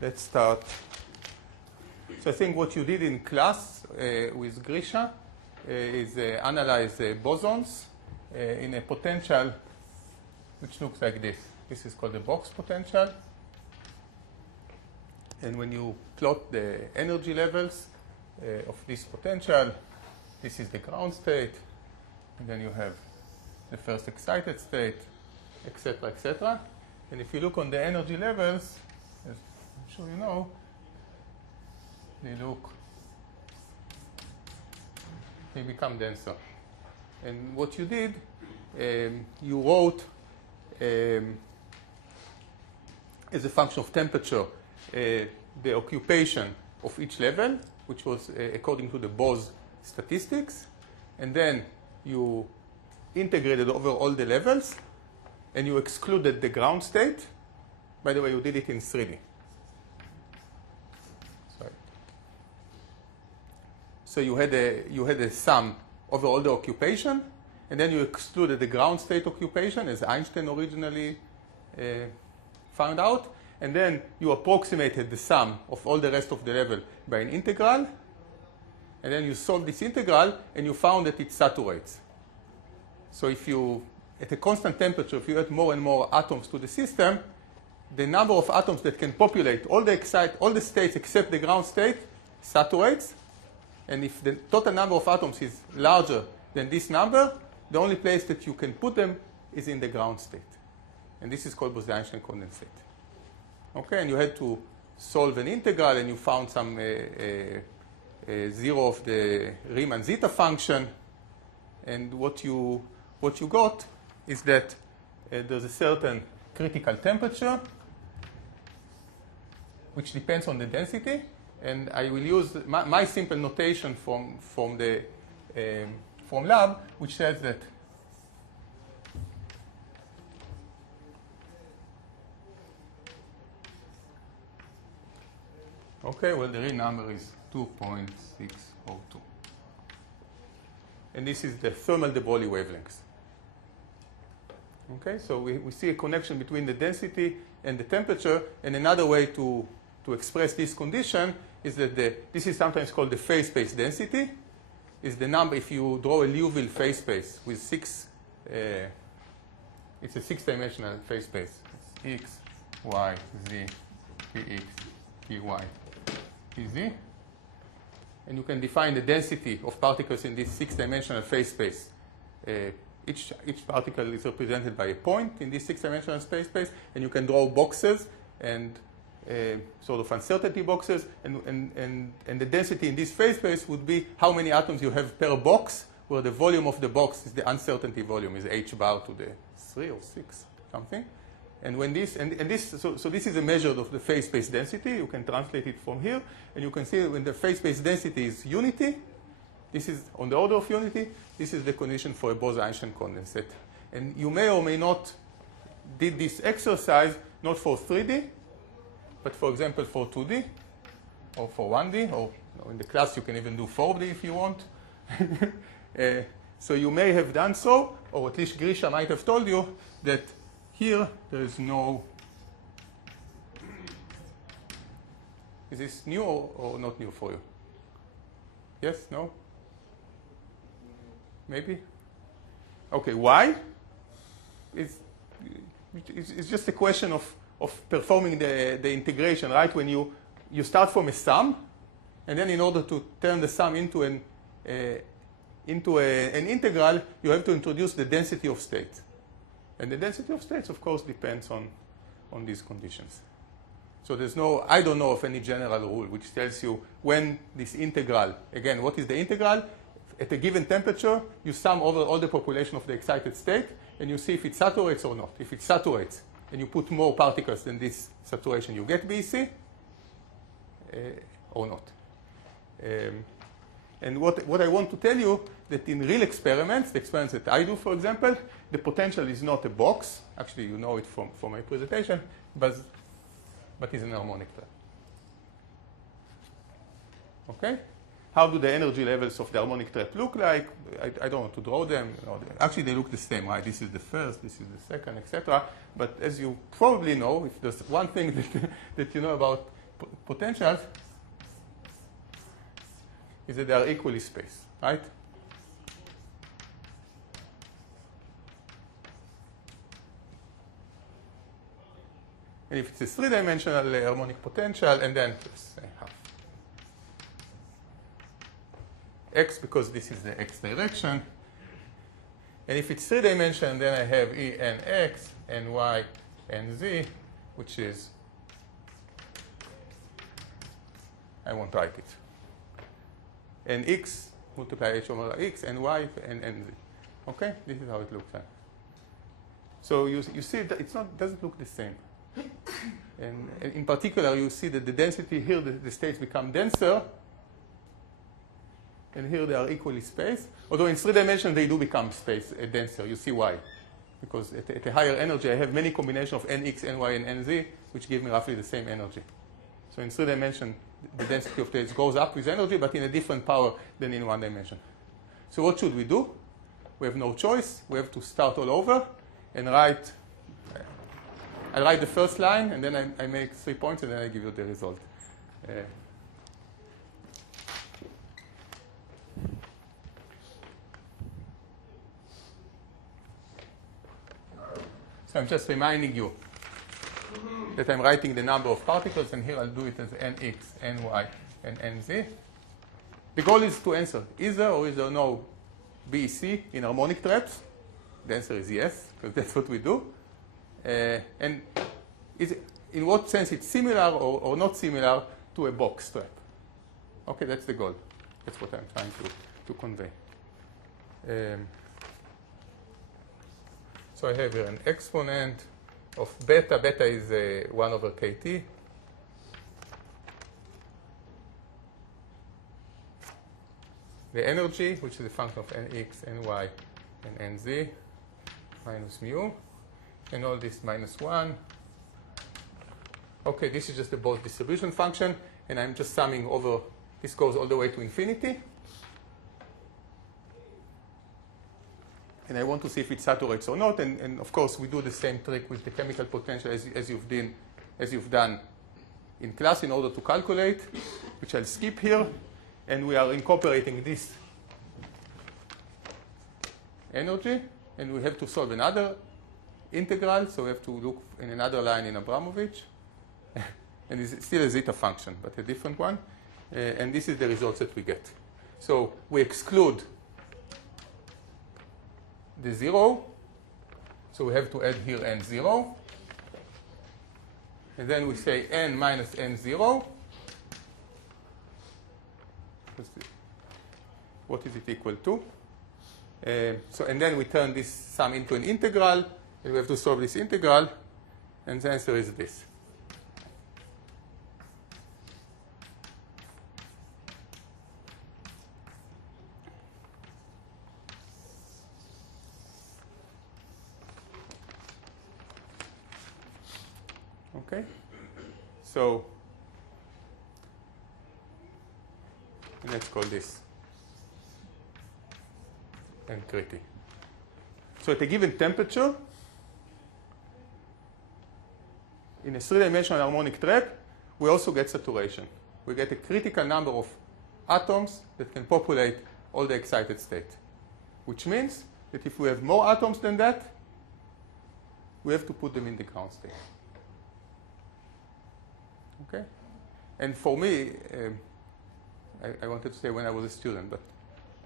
let's start. So I think what you did in class with Grisha is analyze bosons in a potential which looks like this. This is called the box potential. And when you plot the energy levels of this potential, this is the ground state, and then you have the first excited state, etc., etc. And if you look on the energy levels, as I'm sure you know, they become denser. And what you did, you wrote as a function of temperature the occupation of each level, which was according to the Bose statistics, and then you integrated over all the levels, and you excluded the ground state. By the way, you did it in 3D. Sorry. So you had a sum over all the occupation, and then you excluded the ground state occupation, as Einstein originally found out, and then you approximated the sum of all the rest of the level by an integral, and then you solved this integral, and you found that it saturates. So if you, at a constant temperature, if you add more and more atoms to the system, the number of atoms that can populate all the states except the ground state saturates, and if the total number of atoms is larger than this number, the only place that you can put them is in the ground state. And this is called Bose-Einstein condensate. Okay, and you had to solve an integral, and you found some zero of the Riemann zeta function. And what you got is that there's a certain critical temperature which depends on the density. And I will use my simple notation from lab, which says that okay, well, the real number is 2.602. And this is the thermal de Broglie wavelength. Okay, so we see a connection between the density and the temperature. And another way to express this condition is that this is sometimes called the phase space density. Is the number, if you draw a Liouville phase space with it's a six-dimensional phase space. It's x, y, z, px, py, pz. And you can define the density of particles in this six-dimensional phase space. Each particle is represented by a point in this six-dimensional space, and you can draw boxes and sort of uncertainty boxes, and the density in this phase space would be how many atoms you have per box, where the volume of the box is the uncertainty volume, is h bar to the 3 or 6, something. And when this, so this is a measure of the phase space density. You can translate it from here, and you can see when the phase space density is unity, this is on the order of unity, this is the condition for a Bose-Einstein condensate. And you may or may not did this exercise, not for 3D, but for example for 2D, or for 1D, or in the class you can even do 4D if you want. So you may have done so, or at least Grisha might have told you that here there is no. Is this new or not new for you? Yes? No? Maybe? Okay, why? It's just a question of performing the integration, right? When you start from a sum, and then in order to turn the sum into an integral, you have to introduce the density of states. And the density of states, of course, depends on these conditions. So I don't know of any general rule which tells you when this integral, again, what is the integral? At a given temperature, you sum over all the population of the excited state, and you see if it saturates or not. If it saturates, and you put more particles than this saturation, you get BEC, or not. And what I want to tell you, that in real experiments, the experiments that I do, for example, the potential is not a box. Actually, you know it from my presentation, but is an harmonic trap. Okay? How do the energy levels of the harmonic trap look like? I don't want to draw them. Actually, they look the same, right? This is the first, this is the second, etc. But as you probably know, if there's one thing that you know about potentials is that they are equally spaced, right? And if it's a three-dimensional harmonic potential, and then just half. X, because this is the x direction. And if it's three-dimensional, then I have E and X and Y and Z, which is, I won't write it. And X multiply H over X and Y and Z. Okay? This is how it looks like. So you see that it doesn't look the same. And in particular, you see that the density here, the states become denser. And here they are equally spaced. Although in three dimensions, they do become denser. You see why. Because at a higher energy, I have many combinations of nx, ny, and nz, which give me roughly the same energy. So in three dimensions, the density of states goes up with energy, but in a different power than in one dimension. So what should we do? We have no choice. We have to start all over and write. I write the first line, and then I make 3 points, and then I give you the result. So I'm just reminding you that I'm writing the number of particles, and here I'll do it as nx, ny, and nz. The goal is to answer, is there or is there no BEC in harmonic traps? The answer is yes, because that's what we do. And in what sense it's similar or not similar to a box trap? Okay, that's the goal. That's what I'm trying to convey. So I have here an exponent of beta. Beta is 1 over kt. The energy, which is a function of nx, ny, and nz, minus mu. And all this minus 1. Okay, this is just the Bose distribution function, and I'm just summing over. This goes all the way to infinity. And I want to see if it saturates or not. And of course, we do the same trick with the chemical potential as you've done in class in order to calculate, which I'll skip here. And we are incorporating this energy, and we have to solve another integral, so we have to look in another line in Abramovich. And it's still a zeta function, but a different one. And this is the results that we get. So we exclude the 0. So we have to add here n0. And then we say n minus n0. What is it equal to? And then we turn this sum into an integral. And we have to solve this integral, and the answer is this. Okay? So let's call this n-criti. So at a given temperature, in a three-dimensional harmonic trap, we also get saturation. We get a critical number of atoms that can populate all the excited state, which means that if we have more atoms than that, we have to put them in the ground state. Okay? And for me, I wanted to say when I was a student, but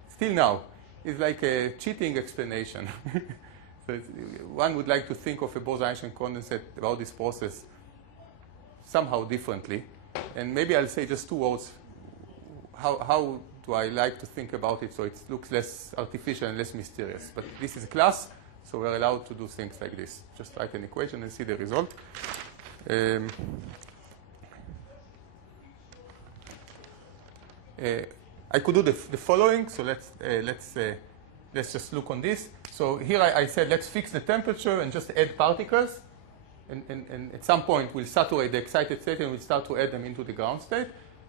still now, it's like a cheating explanation. So one would like to think of a Bose-Einstein condensate about this process somehow differently. And maybe I'll say just 2 words. How do I like to think about it so it looks less artificial and less mysterious? But this is a class, so we're allowed to do things like this. Just write an equation and see the result. I could do the following. So let's just look on this. So here I said let's fix the temperature and just add particles. And at some point we'll saturate the excited state and we'll start to add them into the ground state.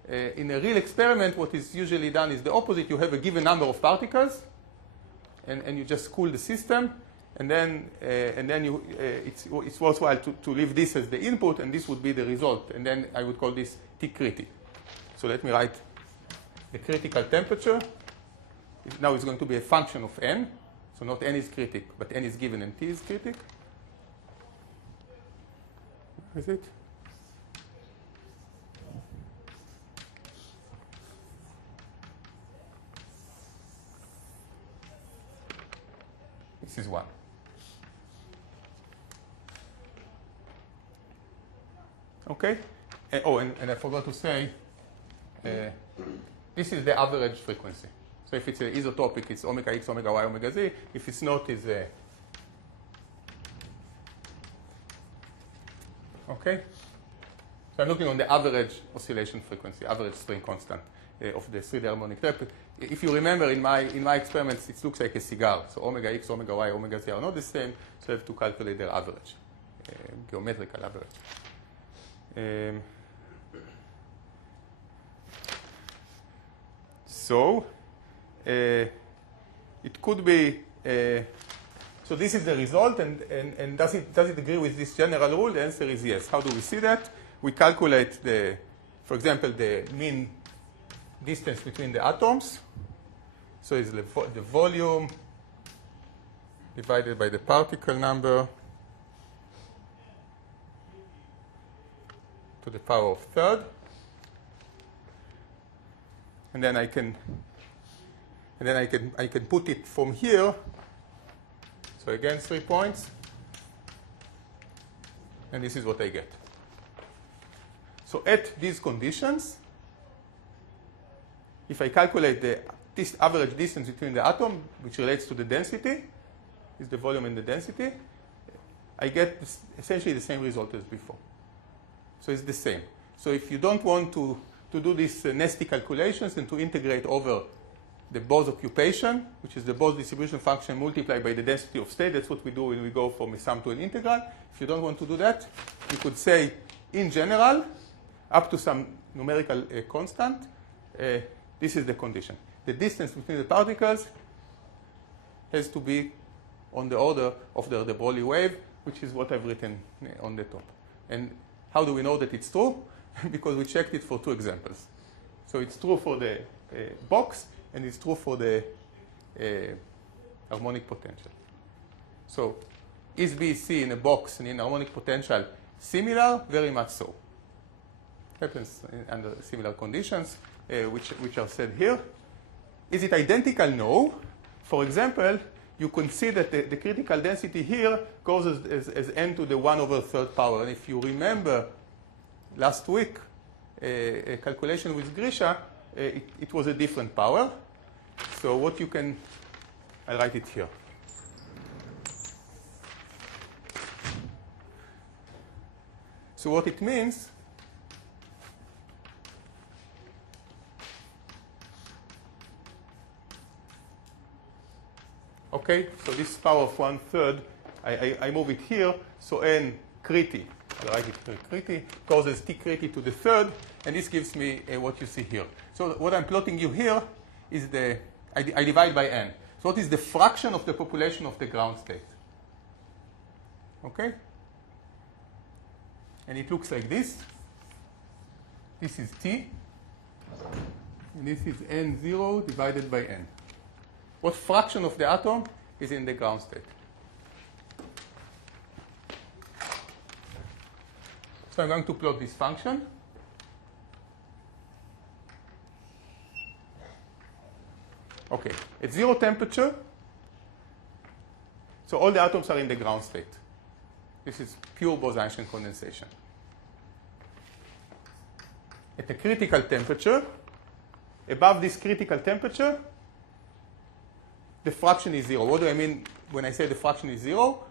In a real experiment, what is usually done is the opposite. You have a given number of particles, and you just cool the system. and then it's worthwhile to leave this as the input, and this would be the result, and then I would call this T critic. So let me write the critical temperature. Now it's going to be a function of n, so not n is critic, but n is given and T is critic. Is it? This is 1. Okay? And I forgot to say, this is the average frequency. So if it's isotopic, it's omega x, omega y, omega z. If it's not, it's okay? So I'm looking on the average oscillation frequency, average string constant of the 3D harmonic trap. If you remember, in my experiments, it looks like a cigar. So omega x, omega y, omega z are not the same, so I have to calculate their average, geometrical average. So it could be, so this is the result, and does it agree with this general rule? The answer is yes. How do we see that? We calculate, for example, the mean distance between the atoms. So it's the volume divided by the particle number to the power of third. And then I can put it from here. So again, 3 points. And this is what I get. So at these conditions, if I calculate this average distance between the atom, which relates to the density, is the volume and the density, I get essentially the same result as before. So it's the same. So if you don't want to do these nasty calculations and to integrate over the Bose occupation, which is the Bose distribution function multiplied by the density of state, that's what we do when we go from a sum to an integral. If you don't want to do that, you could say, in general, up to some numerical constant, this is the condition. The distance between the particles has to be on the order of the de Broglie wave, which is what I've written on the top. And how do we know that it's true? Because we checked it for 2 examples. So it's true for the box, and it's true for the harmonic potential. So is BC in a box and in harmonic potential similar? Very much so. Happens under similar conditions, which are said here. Is it identical? No. For example, you can see that the critical density here goes as n to the 1/3 power. And if you remember last week, a calculation with Grisha, it was a different power. So what you can, I'll write it here. So what it means, okay, so this power of 1/3, I move it here, so n criti, I'll write it here, criti, causes t criti to the third, and this gives me what you see here. So what I'm plotting you here is I divide by n. So what is the fraction of the population of the ground state? Okay? And it looks like this. This is t, and this is n0 divided by n. What fraction of the atom is in the ground state? So I'm going to plot this function. Okay, at 0 temperature, so all the atoms are in the ground state. This is pure Bose-Einstein condensation. At a critical temperature, above this critical temperature, the fraction is 0. What do I mean when I say the fraction is 0?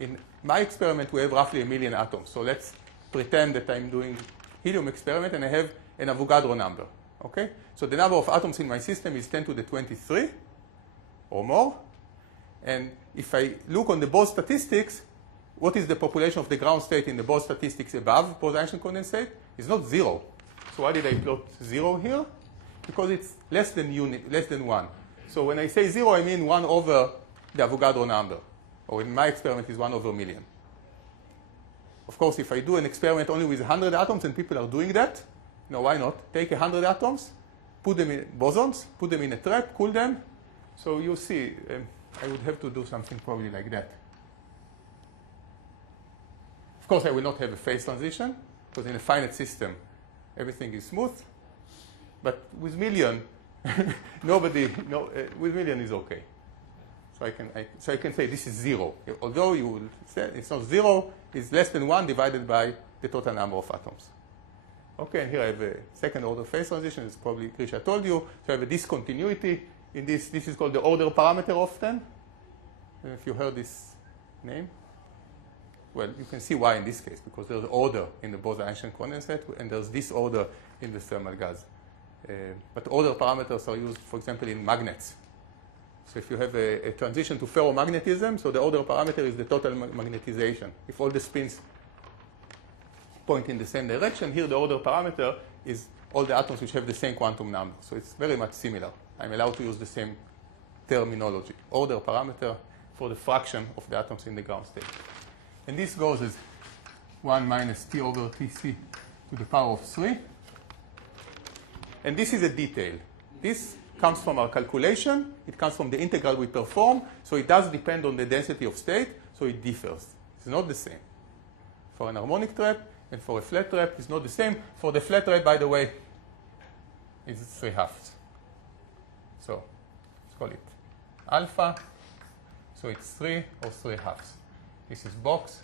In my experiment, we have roughly 1 million atoms. So let's pretend that I'm doing helium experiment and I have an Avogadro number. Okay? So the number of atoms in my system is 10 to the 23 or more. And if I look on the Bose statistics, what is the population of the ground state in the Bose statistics above Bose-Einstein condensate? It's not 0. So why did I plot 0 here? Because it's less than 1. So when I say 0, I mean 1 over the Avogadro number. or in my experiment is 1 over a million. Of course, if I do an experiment only with 100 atoms, and people are doing that, why not? Take 100 atoms, put them in bosons, put them in a trap, cool them. So you see, I would have to do something probably like that. Of course, I will not have a phase transition, because in a finite system, everything is smooth. But with million, with million is okay. So I can say this is 0. Although you will say it's not 0, it's less than 1 divided by the total number of atoms. Okay, and here I have a second order phase transition. It's probably Grisha told you. So I have a discontinuity in this. This is called the order parameter often. If you heard this name, well, you can see why in this case, because there's order in the Bose-Einstein condensate, and there's disorder in the thermal gas. But order parameters are used, for example, in magnets. So if you have a transition to ferromagnetism, so the order parameter is the total magnetization. If all the spins point in the same direction, here the order parameter is all the atoms which have the same quantum number. So it's very much similar. I'm allowed to use the same terminology. Order parameter for the fraction of the atoms in the ground state. And this goes as 1 minus T over Tc to the power of 3. And this is a detail. This comes from our calculation. It comes from the integral we perform. So it does depend on the density of state. So it differs. It's not the same. For an harmonic trap and for a flat trap, it's not the same. For the flat trap, by the way, it's 3/2. So let's call it alpha. So it's 3 or 3/2. This is box.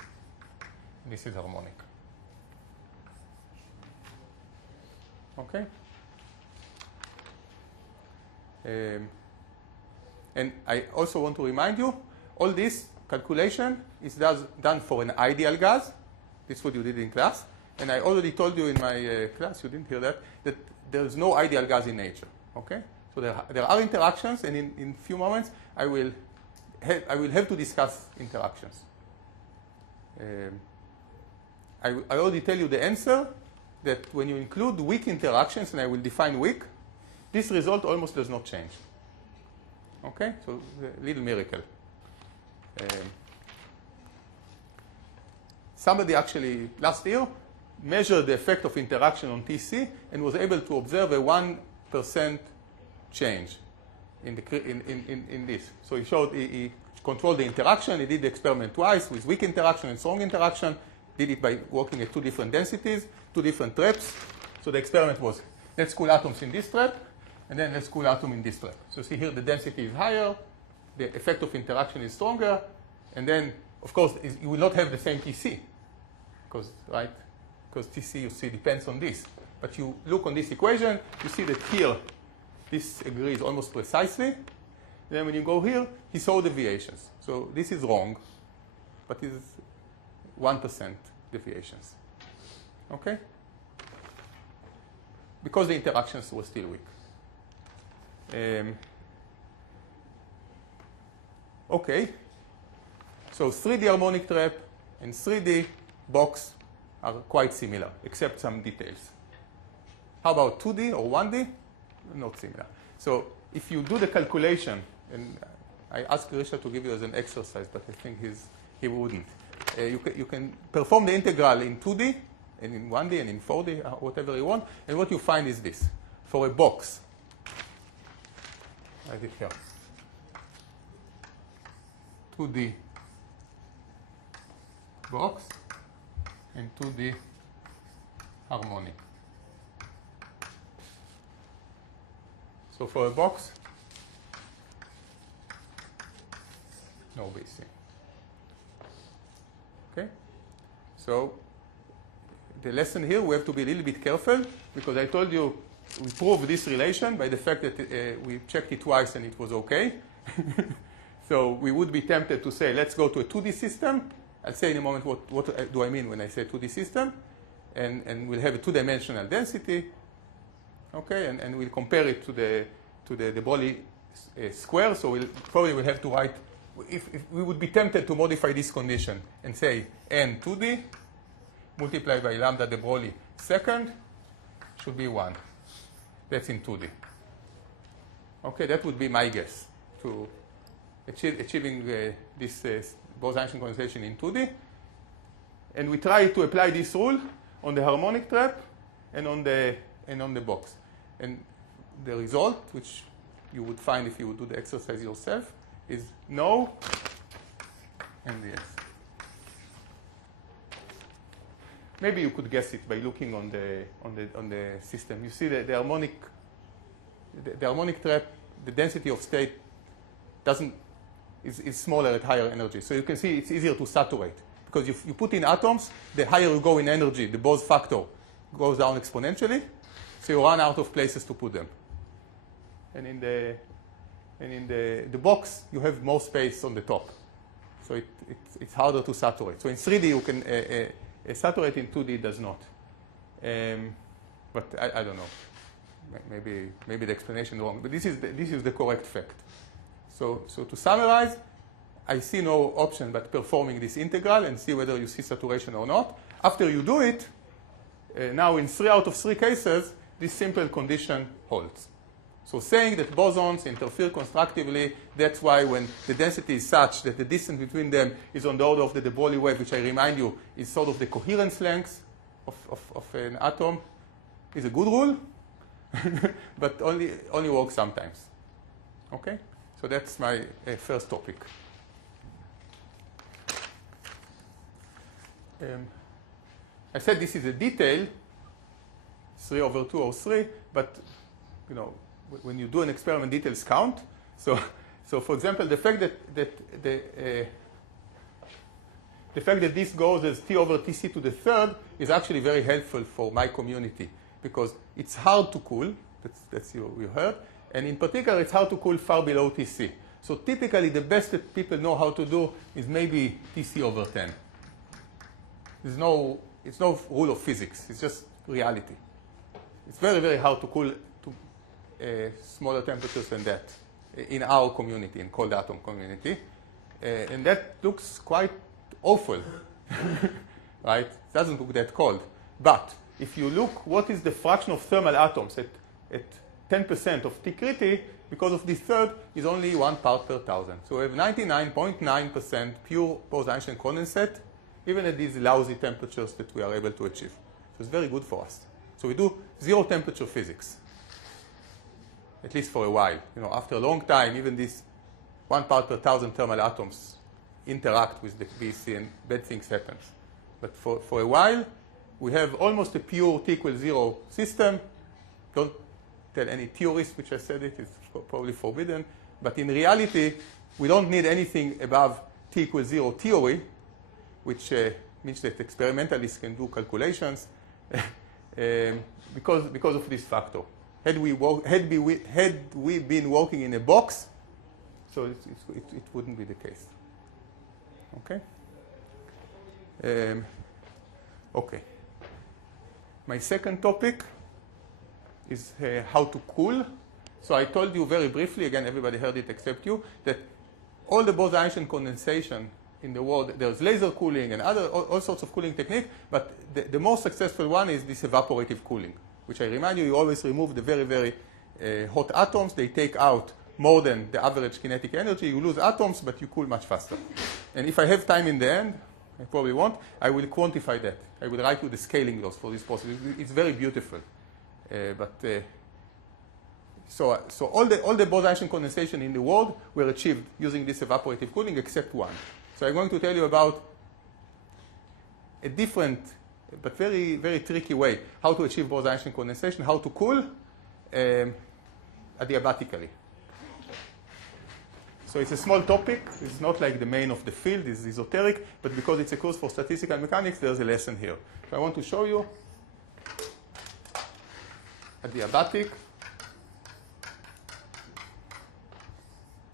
This is harmonic. Okay? And I also want to remind you, all this calculation is done for an ideal gas. This is what you did in class. And I already told you in my class, you didn't hear that there is no ideal gas in nature. Okay? So there are interactions, and in a few moments I will have to discuss interactions. I already tell you the answer, that when you include weak interactions, and I will define weak, this result almost does not change. Okay? So a little miracle. Somebody actually, last year, measured the effect of interaction on Tc and was able to observe a 1% change in this. So he controlled the interaction. He did the experiment twice with weak interaction and strong interaction. Did it by working at 2 different densities, 2 different traps. So the experiment was, let's cool atoms in this trap, and then let's cool atom in this trap. So see here the density is higher, the effect of interaction is stronger, and then, of course, you will not have the same Tc, because Tc, you see, depends on this. But you look on this equation, you see that here, this agrees almost precisely. Then when you go here, he saw deviations. So this is wrong, but it's 1% deviations. Okay? Because the interactions were still weak. Okay. So 3D harmonic trap and 3D box are quite similar, except some details. How about 2D or 1D? Not similar. So if you do the calculation, and I asked Grisha to give you as an exercise, but I think he wouldn't. You can perform the integral in 2D, and in 1D, and in 4D, whatever you want. And what you find is this. For a box, write it here, 2D box and 2D harmonic. So for a box, no BC. Okay? So the lesson here, we have to be a little bit careful, because I told you we proved this relation by the fact that we checked it twice and it was okay. So we would be tempted to say, let's go to a 2D system. I'll say in a moment what do I mean when I say 2D system. And we'll have a 2-dimensional density. Okay, and we'll compare it to the de Broglie square. So we'll probably have to write, if we would be tempted to modify this condition and say n 2D multiplied by lambda de Broglie second should be 1. That's in 2D. Okay, that would be my guess to achieving this Bose-Einstein condensation in 2D. And we try to apply this rule on the harmonic trap and on the box. And the result, which you would find if you would do the exercise yourself, is no and yes. Maybe you could guess it by looking on the system. You see that the harmonic trap, the density of state is smaller at higher energy. So you can see it's easier to saturate. Because if you put in atoms, the higher you go in energy, the Bose factor goes down exponentially. So you run out of places to put them. And in the box, you have more space on the top. So it's harder to saturate. So in 3D, you can saturate. In 2D, it does not. But I don't know. Maybe the explanation is wrong. But this is the correct fact. So to summarize, I see no option but performing this integral and see whether you see saturation or not. After you do it, now in 3 out of 3 cases, this simple condition holds. So saying that bosons interfere constructively, that's why when the density is such that the distance between them is on the order of the de Broglie wave, which I remind you is sort of the coherence length of an atom, is a good rule, but only works sometimes. Okay? So that's my first topic. I said this is a detail, 3 over 2 or 3, but you know, when you do an experiment, details count. So for example, the fact that this goes as T over Tc to the third is actually very helpful for my community because it's hard to cool. That's you heard, and in particular, it's hard to cool far below Tc. So typically, the best that people know how to do is maybe Tc over 10. It's no rule of physics. It's just reality. It's very, very hard to cool to smaller temperatures than that in our community, in cold atom community. And that looks quite awful, right? It doesn't look that cold. But if you look what is the fraction of thermal atoms at 10% of T criti, because of this third, is only 1 part per thousand. So we have 99.9% pure Bose-Einstein condensate, even at these lousy temperatures that we are able to achieve. So it's very good for us. So we do 0 temperature physics, at least for a while. You know, after a long time, even these 1 part per thousand thermal atoms interact with the BC and bad things happen. But for a while, we have almost a pure T equals 0 system. Don't tell any theorist which I said it, it's probably forbidden. But in reality, we don't need anything above T equals 0 theory, which means that experimentalists can do calculations because of this factor. Had we been working in a box, so it wouldn't be the case. Okay? Okay. My second topic is how to cool. So I told you very briefly, again, everybody heard it except you, that all the Bose-Einstein condensation in the world, there's laser cooling and all sorts of cooling technique, but the most successful one is this evaporative cooling, which I remind you always remove the very, very hot atoms. They take out more than the average kinetic energy. You lose atoms, but you cool much faster. And if I have time in the end, I probably won't, I will quantify that. I will write you the scaling laws for this process. It's very beautiful. So all the Bose-Einstein condensation in the world were achieved using this evaporative cooling except one. So I'm going to tell you about a different but very, very tricky way how to achieve Bose-Einstein condensation, how to cool adiabatically. So it's a small topic. It's not like the main of the field. It's esoteric. But because it's a course for statistical mechanics, there's a lesson here. So I want to show you adiabatic,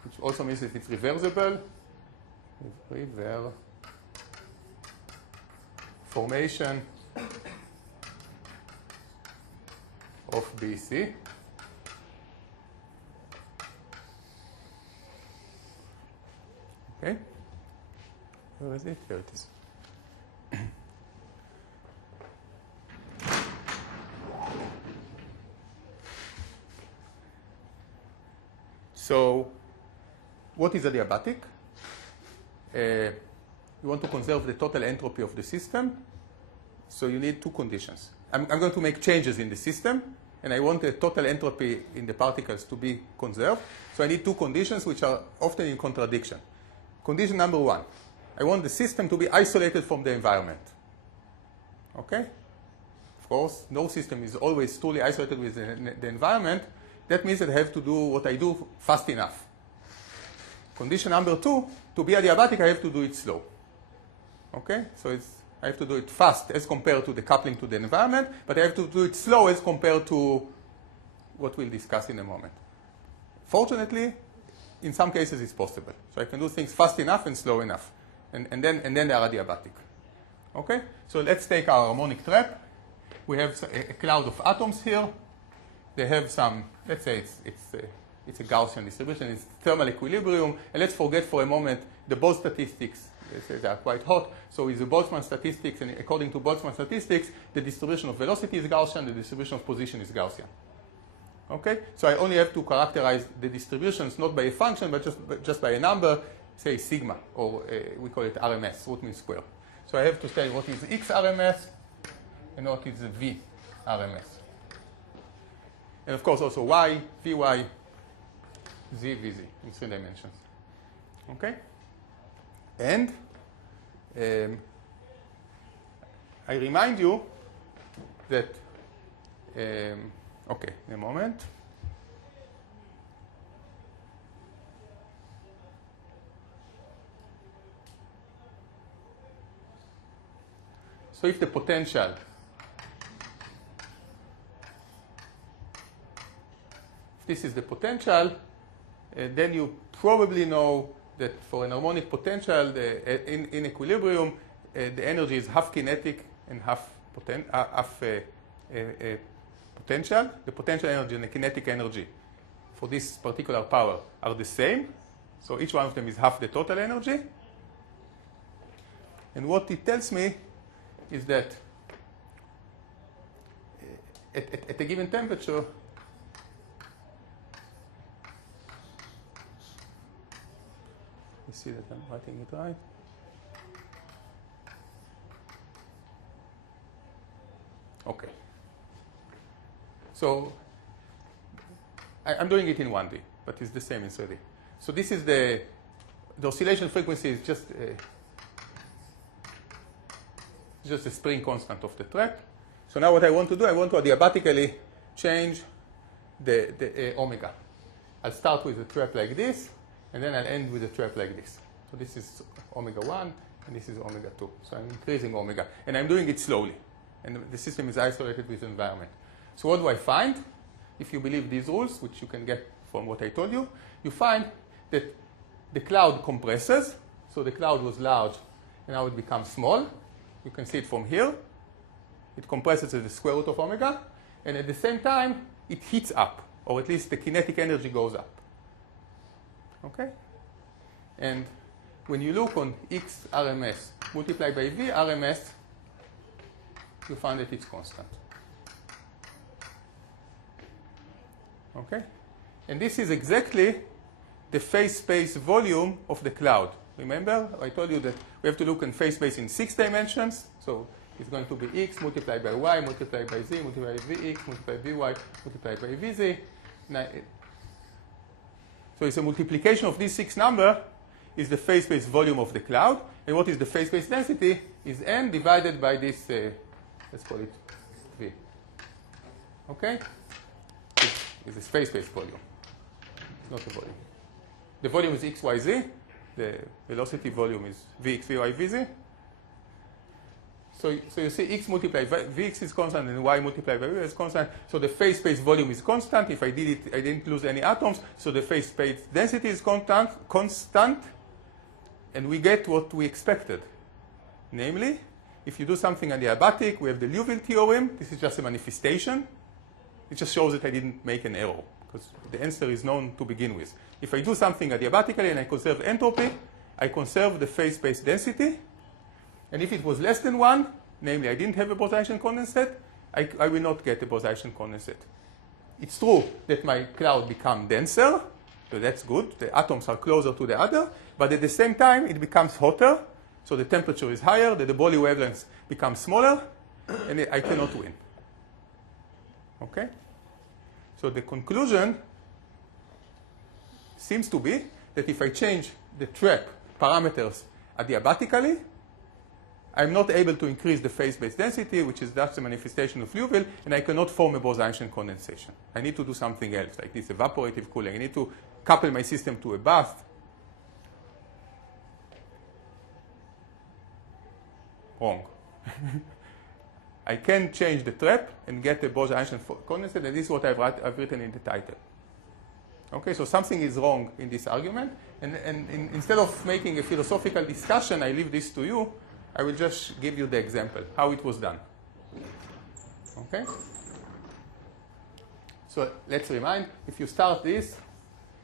which also means that it's reversible. Formation of BC. Okay. Where is it? Here it is. So, what is adiabatic? you want to conserve the total entropy of the system, so you need two conditions. I'm going to make changes in the system, and I want the total entropy in the particles to be conserved. So I need two conditions which are often in contradiction. Condition number one, I want the system to be isolated from the environment. Okay? Of course, no system is always truly isolated with the environment. That means that I have to do what I do fast enough. Condition number two, to be adiabatic, I have to do it slow. Okay? So I have to do it fast as compared to the coupling to the environment, but I have to do it slow as compared to what we'll discuss in a moment. Fortunately, in some cases it's possible. So I can do things fast enough and slow enough. And then they are adiabatic. Okay? So let's take our harmonic trap. We have a cloud of atoms here. They have some, let's say it's a Gaussian distribution, it's thermal equilibrium. And let's forget for a moment the Bose statistics. They are quite hot. So with the Boltzmann statistics, and according to Boltzmann statistics, the distribution of velocity is Gaussian, the distribution of position is Gaussian. Okay? So I only have to characterize the distributions not by a function, but just by a number, say sigma, or we call it RMS, root mean square. So I have to say what is X RMS and what is V RMS. And of course also Y, Vy, Z, Vz in 3 dimensions. Okay? And I remind you that, okay, in a moment. So if the potential this is the potential, then you probably know that for an harmonic potential, in equilibrium, the energy is half kinetic and half potential. The potential energy and the kinetic energy for this particular power are the same. So each one of them is half the total energy. And what it tells me is that at a given temperature, you see that I'm writing it right. Okay. So I'm doing it in 1D, but it's the same in 3D. So this is the oscillation frequency is just a spring constant of the trap. So now what I want to do, I want to adiabatically change the omega. I'll start with a trap like this, and then I'll end with a trap like this. So this is omega 1, and this is omega 2. So I'm increasing omega, and I'm doing it slowly. And the system is isolated with the environment. So what do I find? If you believe these rules, which you can get from what I told you, you find that the cloud compresses. So the cloud was large, and now it becomes small. You can see it from here. It compresses at the square root of omega, and at the same time, it heats up, or at least the kinetic energy goes up. Okay? And when you look on X RMS multiplied by V RMS, you find that it's constant. Okay? And this is exactly the phase space volume of the cloud. Remember, I told you that we have to look in phase space in 6 dimensions. So it's going to be X multiplied by Y, multiplied by Z, multiplied by Vx, multiplied by Vy, multiplied by Vz. Now, so it's a multiplication of these 6 numbers is the phase space volume of the cloud. And what is the phase space density is n divided by this, let's call it V. Okay? It's a phase space volume. It's not a volume. The volume is X, Y, Z. The velocity volume is Vx, Vy, Vz. So you see X multiplied by Vx is constant and Y multiplied by V is constant. So the phase space volume is constant. If I did it, I didn't lose any atoms. So the phase space density is constant. And we get what we expected. Namely, if you do something adiabatic, we have the Liouville theorem. This is just a manifestation. It just shows that I didn't make an error, because the answer is known to begin with. If I do something adiabatically and I conserve entropy, I conserve the phase space density. And if it was less than 1, namely I didn't have a Bose-Einstein condensate, I will not get a Bose-Einstein condensate. It's true that my cloud becomes denser, so that's good. The atoms are closer to the other, but at the same time it becomes hotter, So the temperature is higher, the de Broglie wavelengths become smaller, and I cannot win. Okay? So the conclusion seems to be that if I change the trap parameters adiabatically, I'm not able to increase the phase-based density, which is just a manifestation of Liouville, and I cannot form a Bose-Einstein condensation. I need to do something else, like this evaporative cooling. I need to couple my system to a bath. Wrong. I can change the trap and get a Bose-Einstein condensate, and this is what I've written in the title. Okay, so something is wrong in this argument, and instead of making a philosophical discussion, I leave this to you. I will just give you the example, how it was done. Okay? So let's remind, if you start this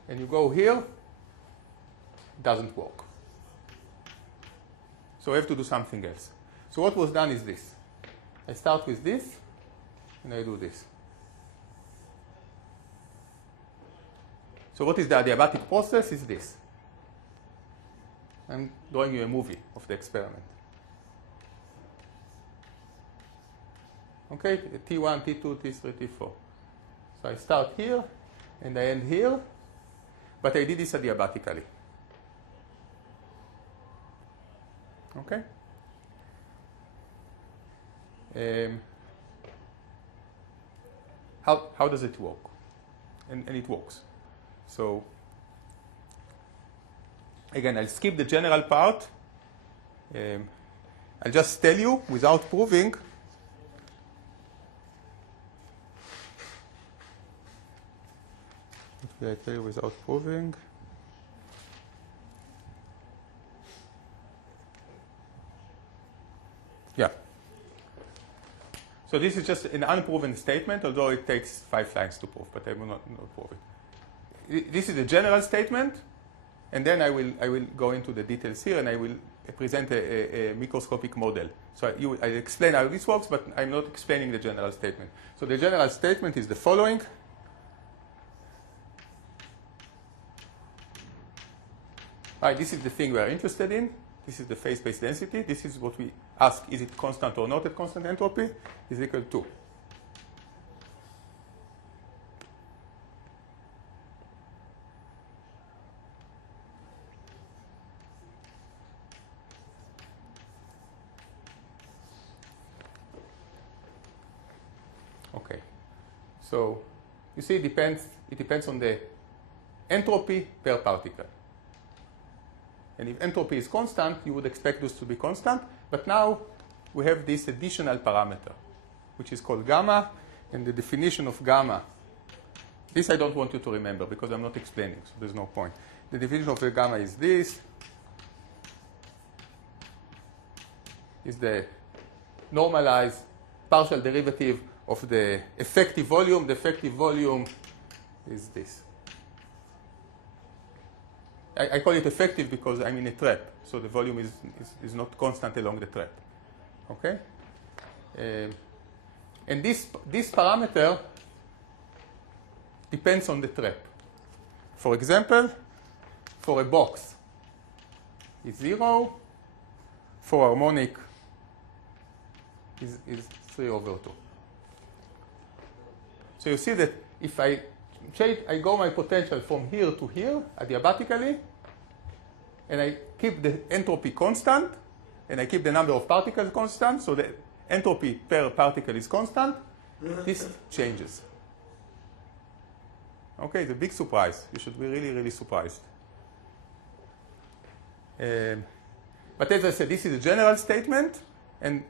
and you go here, it doesn't work. So I have to do something else. So what was done is this. I start with this, and I do this. So what is the adiabatic process? Is this. I'm drawing you a movie of the experiment. Okay, T1, T2, T3, T4. So I start here, and I end here, but I did this adiabatically. Okay? How does it work? And it works. So, again, I'll skip the general part. I'll just tell you without proving. What will I tell you without proving? Yeah. So this is just an unproven statement, although it takes 5 lines to prove, but I will not prove it. This is a general statement, and then I will go into the details here, and I will present a microscopic model. So I explain how this works, but I'm not explaining the general statement. So the general statement is the following. All right, this is the thing we are interested in. This is the phase-based density. This is what we ask, is it constant or not at constant entropy? Is equal to. Okay. So you see it depends on the entropy per particle. And if entropy is constant, you would expect this to be constant. But now we have this additional parameter, which is called gamma. And the definition of gamma, this I don't want you to remember because I'm not explaining, so there's no point. The definition of the gamma is this. Is the normalized partial derivative of the effective volume. The effective volume is this. I call it effective because I'm in a trap, so the volume is not constant along the trap. Okay? And this parameter depends on the trap. For example, for a box, it's 0. For harmonic, is 3/2. So you see that if I go my potential from here to here adiabatically, and I keep the entropy constant, and I keep the number of particles constant, so the entropy per particle is constant, this changes. Okay, it's a big surprise. You should be really, really surprised. But as I said, this is a general statement, and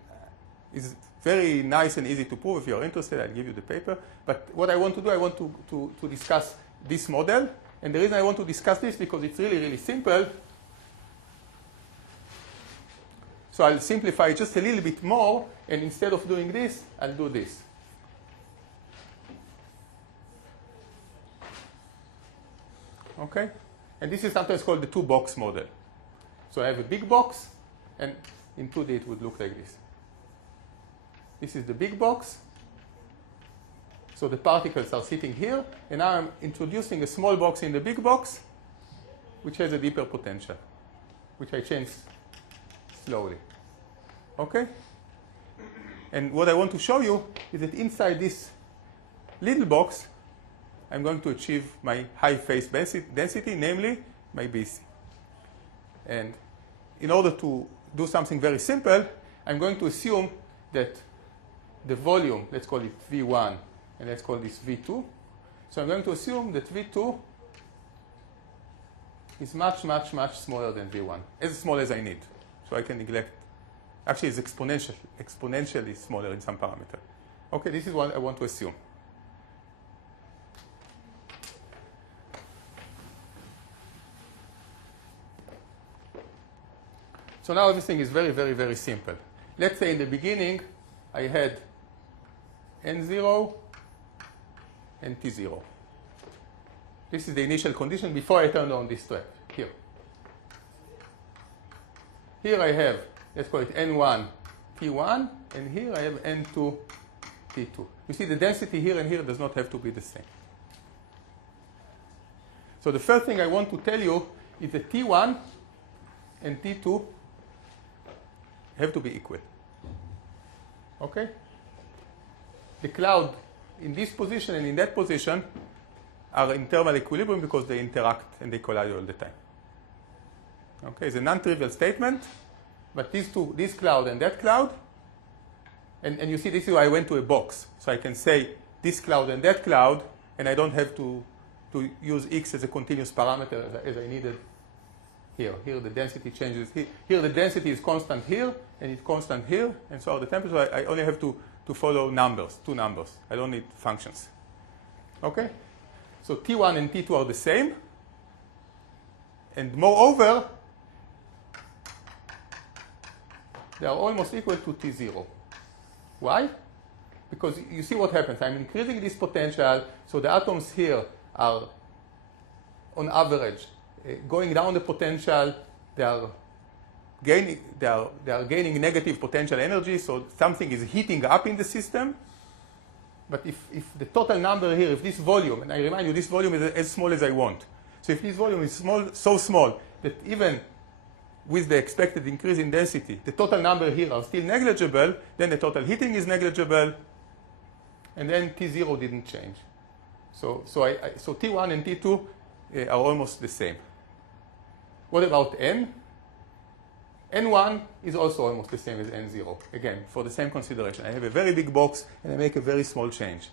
it's very nice and easy to prove. If you're interested, I'll give you the paper. But what I want to do, I want to discuss this model. And the reason I want to discuss this because it's really, really simple. So I'll simplify it just a little bit more, and instead of doing this, I'll do this. Okay? And this is sometimes called the two-box model. So I have a big box, and in 2D it would look like this. This is the big box. So the particles are sitting here, and now I'm introducing a small box in the big box, which has a deeper potential, which I change slowly. Okay? And what I want to show you is that inside this little box, I'm going to achieve my high phase density, namely my BC. And in order to do something very simple, I'm going to assume that the volume, let's call it V1, and let's call this V2. So I'm going to assume that V2 is much, much, much smaller than V1, as small as I need. So I can neglect. Actually, it's exponentially smaller in some parameter. Okay, this is what I want to assume. So now everything is very, very, very simple. Let's say in the beginning, I had N0 and T0. This is the initial condition before I turned on this trap, here. Here I have, let's call it N1, T1, and here I have N2, T2. You see the density here and here does not have to be the same. So the first thing I want to tell you is that T1 and T2 have to be equal. Okay? The cloud in this position and in that position are in thermal equilibrium because they interact and they collide all the time. Okay, it's a non-trivial statement, but these two, this cloud and that cloud, and you see this is why I went to a box. So I can say this cloud and that cloud, and I don't have to use x as a continuous parameter as I needed here. Here the density changes. Here the density is constant here, and it's constant here, and so the temperature, I only have to follow numbers, two numbers. I don't need functions. Okay? So T1 and T2 are the same. And moreover, they are almost equal to T0. Why? Because you see what happens. I'm increasing this potential, so the atoms here are, on average, going down the potential. They are gaining negative potential energy, so something is heating up in the system. But if the total number here, if this volume, and I remind you, this volume is as small as I want. So if this volume is small, so small that even with the expected increase in density, the total number here are still negligible, then the total heating is negligible, and then T0 didn't change. So T1 and T2 are almost the same. What about N? N1 is also almost the same as N0. Again, for the same consideration. I have a very big box and I make a very small change.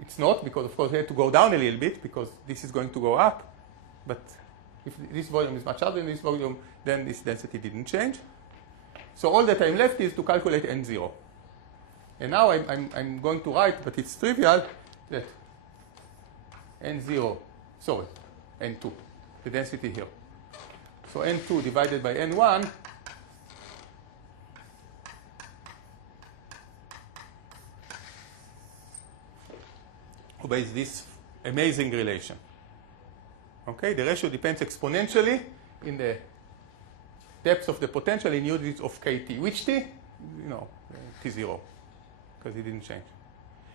It's not, because of course I have to go down a little bit because this is going to go up. But if this volume is much larger than this volume, then this density didn't change. So all that I'm left is to calculate N0. And now I'm going to write, but it's trivial, that N0, sorry, N2, the density here. So N2 divided by N1 obeys this amazing relation. Okay, the ratio depends exponentially in the depth of the potential in units of kT. Which T? You know, T0, because it didn't change.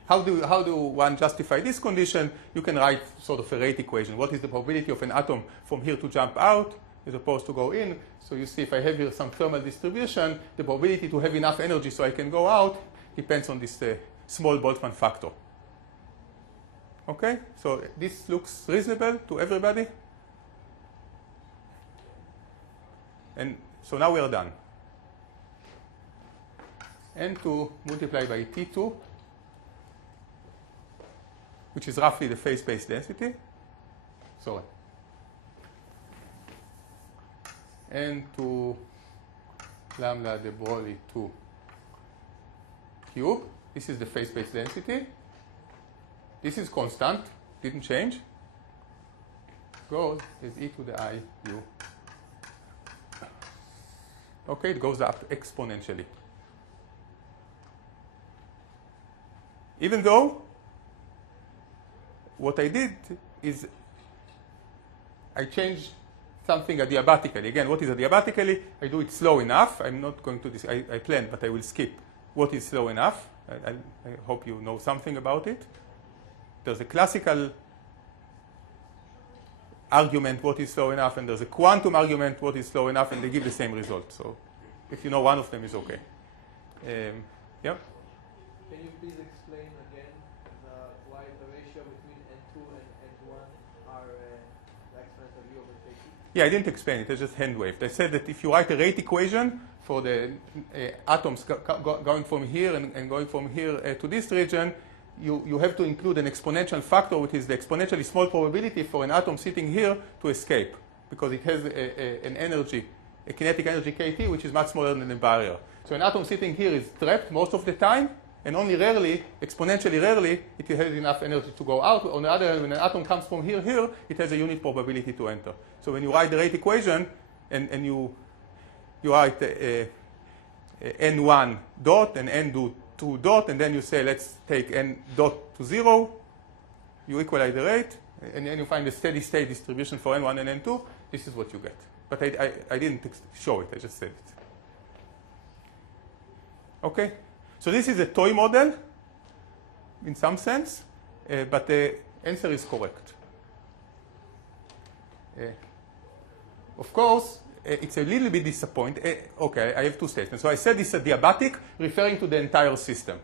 How do one justify this condition? You can write sort of a rate equation. What is the probability of an atom from here to jump out as opposed to go in? So you see if I have here some thermal distribution, the probability to have enough energy so I can go out depends on this small Boltzmann factor. Okay, so this looks reasonable to everybody? And so now we are done. N2 multiplied by T2, which is roughly the phase space density. Sorry. N2 lambda de Broglie 2 cube. This is the phase space density. This is constant, didn't change. Goes is e to the I u. Okay, it goes up exponentially. Even though what I did is I changed something adiabatically. Again, what is adiabatically? I do it slow enough. I'm not going to this. I planned, but I will skip what is slow enough. I hope you know something about it. There's a classical argument what is slow enough, and there's a quantum argument what is slow enough, and they give the same result. So if you know one of them is okay. Yeah? Can you please explain again why the ratio between n2 and n1 are the exponential u over kT? Yeah, I didn't explain it. I just hand waved. I said that if you write a rate equation for the atoms going from here and going from here to this region, you have to include an exponential factor, which is the exponentially small probability for an atom sitting here to escape, because it has an energy, a kinetic energy kT, which is much smaller than the barrier. So an atom sitting here is trapped most of the time, and only rarely, exponentially rarely, it has enough energy to go out. On the other hand, when an atom comes from here, it has a unit probability to enter. So when you write the rate equation, and you write n1 dot and n2 dot, and then you say, let's take n dot to 0, you equalize the rate, and then you find a steady state distribution for n1 and n2, this is what you get. But I didn't show it, I just said it. Okay? So this is a toy model, in some sense, but the answer is correct. Of course, it's a little bit disappointing. Okay, I have two statements. So I said this is adiabatic, referring to the entire system.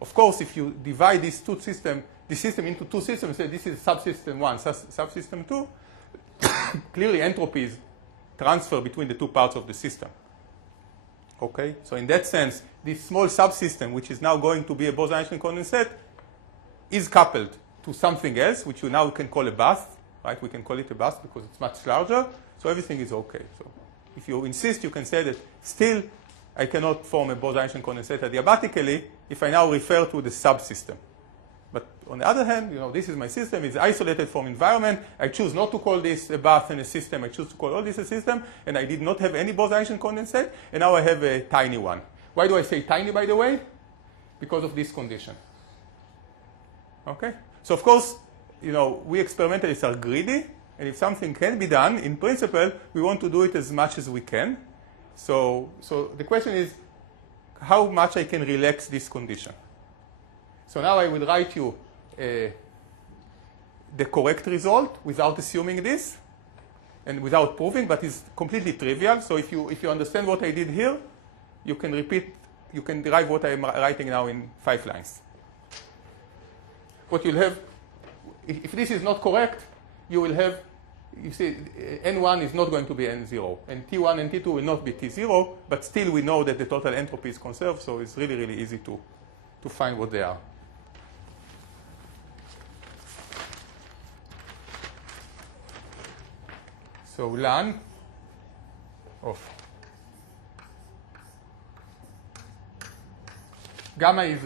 Of course, if you divide this system into two systems, say this is subsystem 1, subsystem 2, clearly entropies transfer between the two parts of the system. Okay, so in that sense, this small subsystem, which is now going to be a Bose-Einstein condensate, is coupled to something else, which you now can call a bus, right? We can call it a bus because it's much larger, so everything is okay. So if you insist, you can say that still I cannot form a Bose-Einstein condensate adiabatically if I now refer to the subsystem. But on the other hand, this is my system. It's isolated from environment. I choose not to call this a bath and a system. I choose to call all this a system. And I did not have any Bose-Einstein condensate. And now I have a tiny one. Why do I say tiny, by the way? Because of this condition. Okay? So, of course, we experimentalists are greedy. And if something can be done, in principle, we want to do it as much as we can. So the question is, how much I can relax this condition? So now I will write you the correct result without assuming this and without proving, but it's completely trivial. So if you understand what I did here, you can derive what I'm writing now in 5 lines. What you'll have, if this is not correct, you will have, you see, N1 is not going to be N0, and T1 and T2 will not be T0, but still we know that the total entropy is conserved, so it's really, really easy to find what they are. So ln of gamma is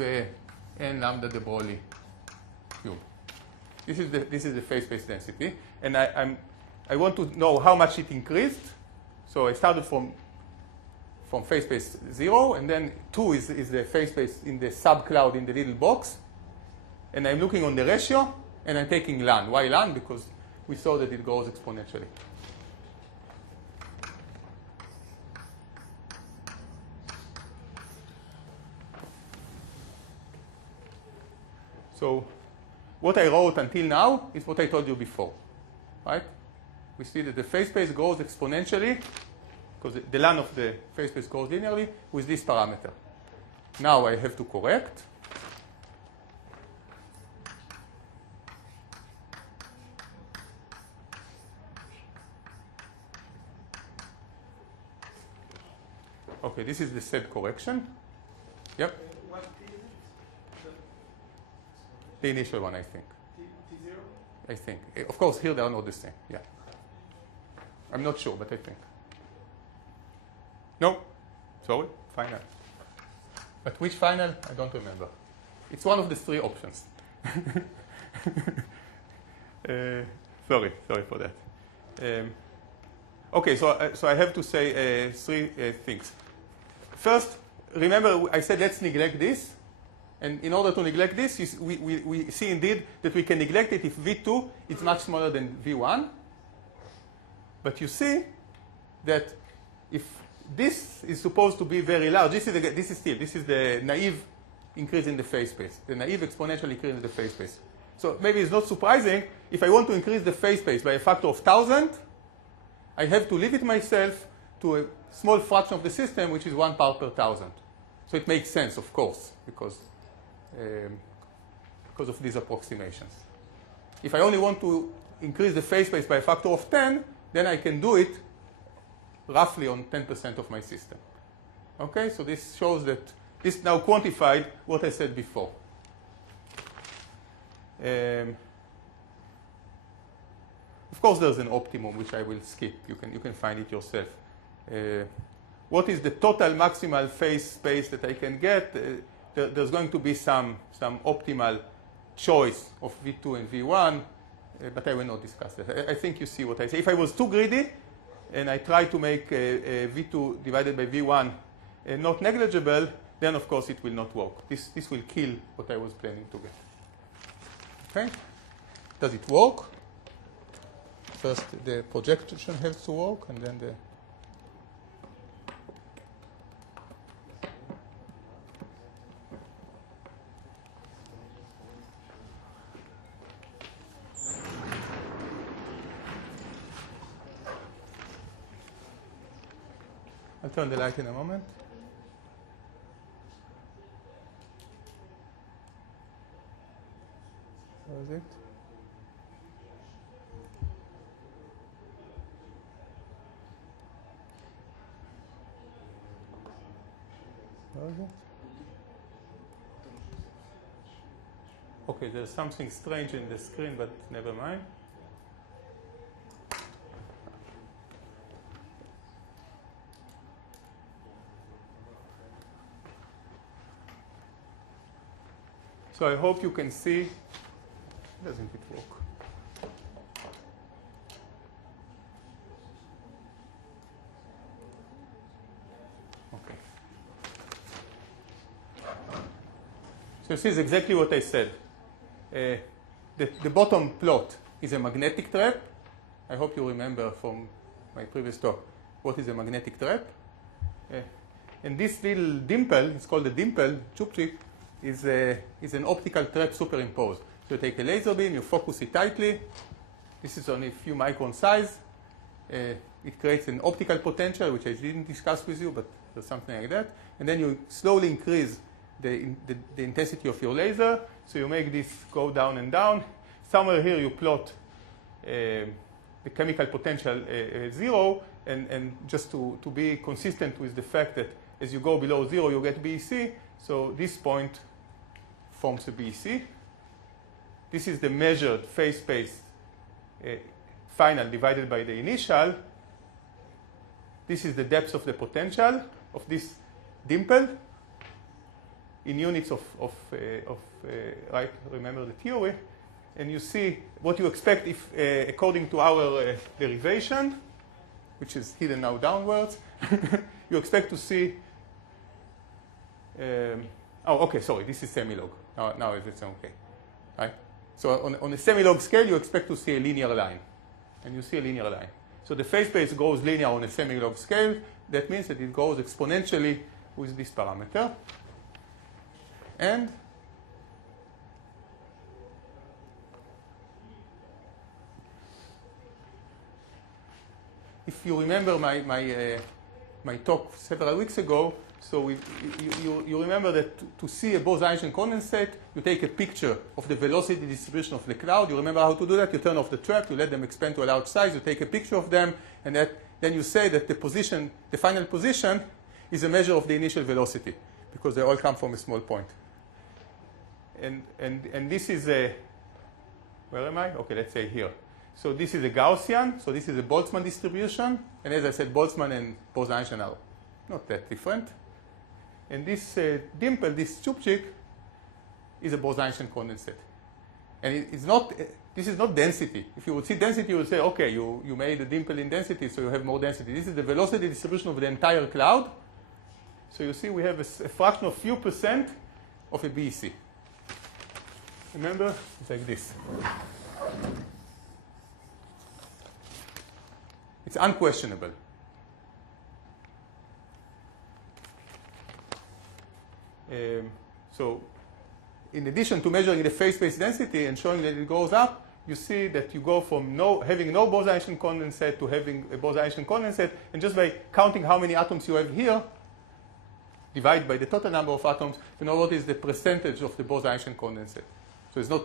n lambda de Broglie cube. This is the phase space density, and I want to know how much it increased. So I started from phase space 0, and then 2 is the phase space in the subcloud in the little box, and I'm looking on the ratio, and I'm taking ln. Why ln? Because we saw that it grows exponentially. So what I wrote until now is what I told you before, right? We see that the phase space grows exponentially because the ln of the phase space grows linearly with this parameter. Now I have to correct. Okay, this is the said correction. Yep. What is it? The initial one, I think. T0? I think. Of course, here they are not the same. Yeah. I'm not sure, but I think. No. Sorry. Final. But which final? I don't remember. It's one of the 3 options. Sorry for that. Okay, so I have to say 3 things. First, remember I said let's neglect this. And in order to neglect this, we see indeed that we can neglect it if V2 is much smaller than V1. But you see that if this is supposed to be very large, this is the naive increase in the phase space, the naive exponential increase in the phase space. So maybe it's not surprising, if I want to increase the phase space by a factor of 1,000, I have to limit myself to a small fraction of the system, which is 1 part per 1,000. So it makes sense, of course, because of these approximations. If I only want to increase the phase space by a factor of 10, then I can do it roughly on 10% of my system. Okay, so this shows that this now quantified what I said before. Of course, there's an optimum, which I will skip. You can find it yourself. What is the total maximal phase space that I can get? There's going to be some optimal choice of V2 and V1, but I will not discuss that. I think you see what I say. If I was too greedy and I try to make V2 divided by V1 not negligible, then of course it will not work. This will kill what I was planning to get. Okay? Does it work? First, the projection has to work, and then the... I'll turn the light in a moment. Where is it? Where is it? Okay, there's something strange in the screen, but never mind. So I hope you can see. Doesn't it work? Okay. So this is exactly what I said. The bottom plot is a magnetic trap. I hope you remember from my previous talk what is a magnetic trap. And this little dimple, it's called a dimple, chupchik, is an optical trap superimposed. So you take a laser beam, you focus it tightly. This is only a few micron size. It creates an optical potential, which I didn't discuss with you, but there's something like that. And then you slowly increase the intensity of your laser. So you make this go down and down. Somewhere here you plot the chemical potential 0, and just to be consistent with the fact that as you go below 0, you get BEC. So this point forms a BEC. This is the measured phase space final divided by the initial. This is the depth of the potential of this dimple in units of right? Remember the theory. And you see what you expect if, according to our derivation, which is hidden now downwards, you expect to see. Oh, okay, sorry, this is semilog. Now it's okay. Right? So on a semilog scale, you expect to see a linear line. And you see a linear line. So the phase space goes linear on a semilog scale. That means that it goes exponentially with this parameter. And if you remember my talk several weeks ago, so you remember that to see a Bose-Einstein condensate, you take a picture of the velocity distribution of the cloud. You remember how to do that? You turn off the trap, you let them expand to a large size, you take a picture of them, and then you say that the final position is a measure of the initial velocity, because they all come from a small point. And this is a, where am I? Okay, let's say here. So this is a Gaussian, so this is a Boltzmann distribution, and as I said, Boltzmann and Bose-Einstein are not that different. And this dimple, this chupchik, is a Bose-Einstein condensate. And this is not density. If you would see density, you would say, okay, you made a dimple in density, so you have more density. This is the velocity distribution of the entire cloud. So you see we have a fraction of few percent of a BEC. Remember? It's like this. It's unquestionable. So in addition to measuring the phase space density and showing that it goes up, you see that you go from having no Bose-Einstein condensate to having a Bose-Einstein condensate, and just by counting how many atoms you have here, divide by the total number of atoms, you know what is the percentage of the Bose-Einstein condensate. So it's not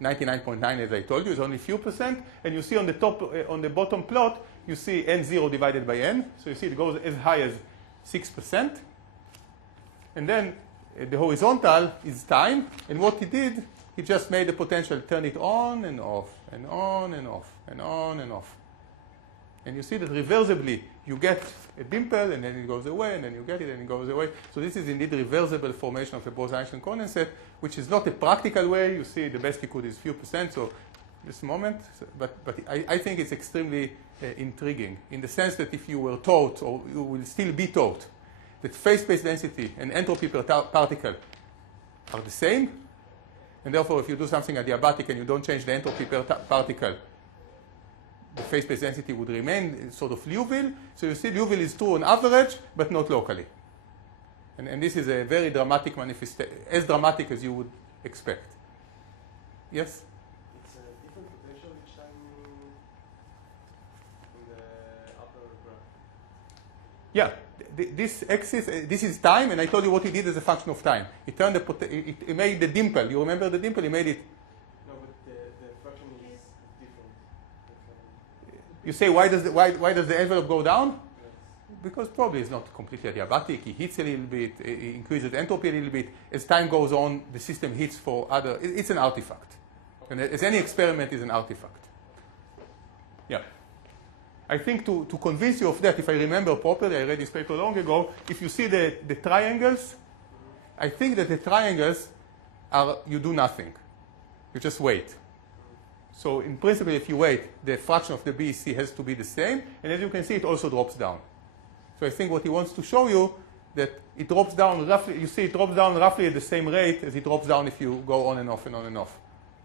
99.9 as I told you, it's only a few percent, and you see on the top, on the bottom plot, you see n0 divided by n, so you see it goes as high as 6%, and then the horizontal is time, and what he did, he just made the potential turn it on and off, and on and off, and on and off. And you see that reversibly, you get a dimple, and then it goes away, and then you get it, and it goes away. So this is indeed a reversible formation of a Bose-Einstein condensate, which is not a practical way. You see the best he could is few percent, so this moment. But I think it's extremely intriguing, in the sense that if you were taught, or you will still be taught, that phase space density and entropy per particle are the same, and therefore if you do something adiabatic and you don't change the entropy per particle, the phase space density would remain sort of Liouville. So you see Liouville is true on average, but not locally. And this is a very dramatic manifestation, as dramatic as you would expect. Yes? It's a different potential each time in the upper graph. Yeah. This axis, this is time, and I told you what he did as a function of time. He turned he made the dimple. You remember the dimple? He made it. No, but the fraction is different. You say why does the envelope go down? Because probably it's not completely adiabatic. He hits a little bit, he increases entropy a little bit. As time goes on, the system hits for other. It's an artifact, and as any experiment is an artifact. Yeah. I think to convince you of that, if I remember properly, I read this paper long ago, if you see the triangles, I think that the triangles are, you do nothing. You just wait. So in principle, if you wait, the fraction of the BEC has to be the same, and as you can see, it also drops down. So I think what he wants to show you, that it drops down roughly, you see it drops down roughly at the same rate as it drops down if you go on and off and on and off.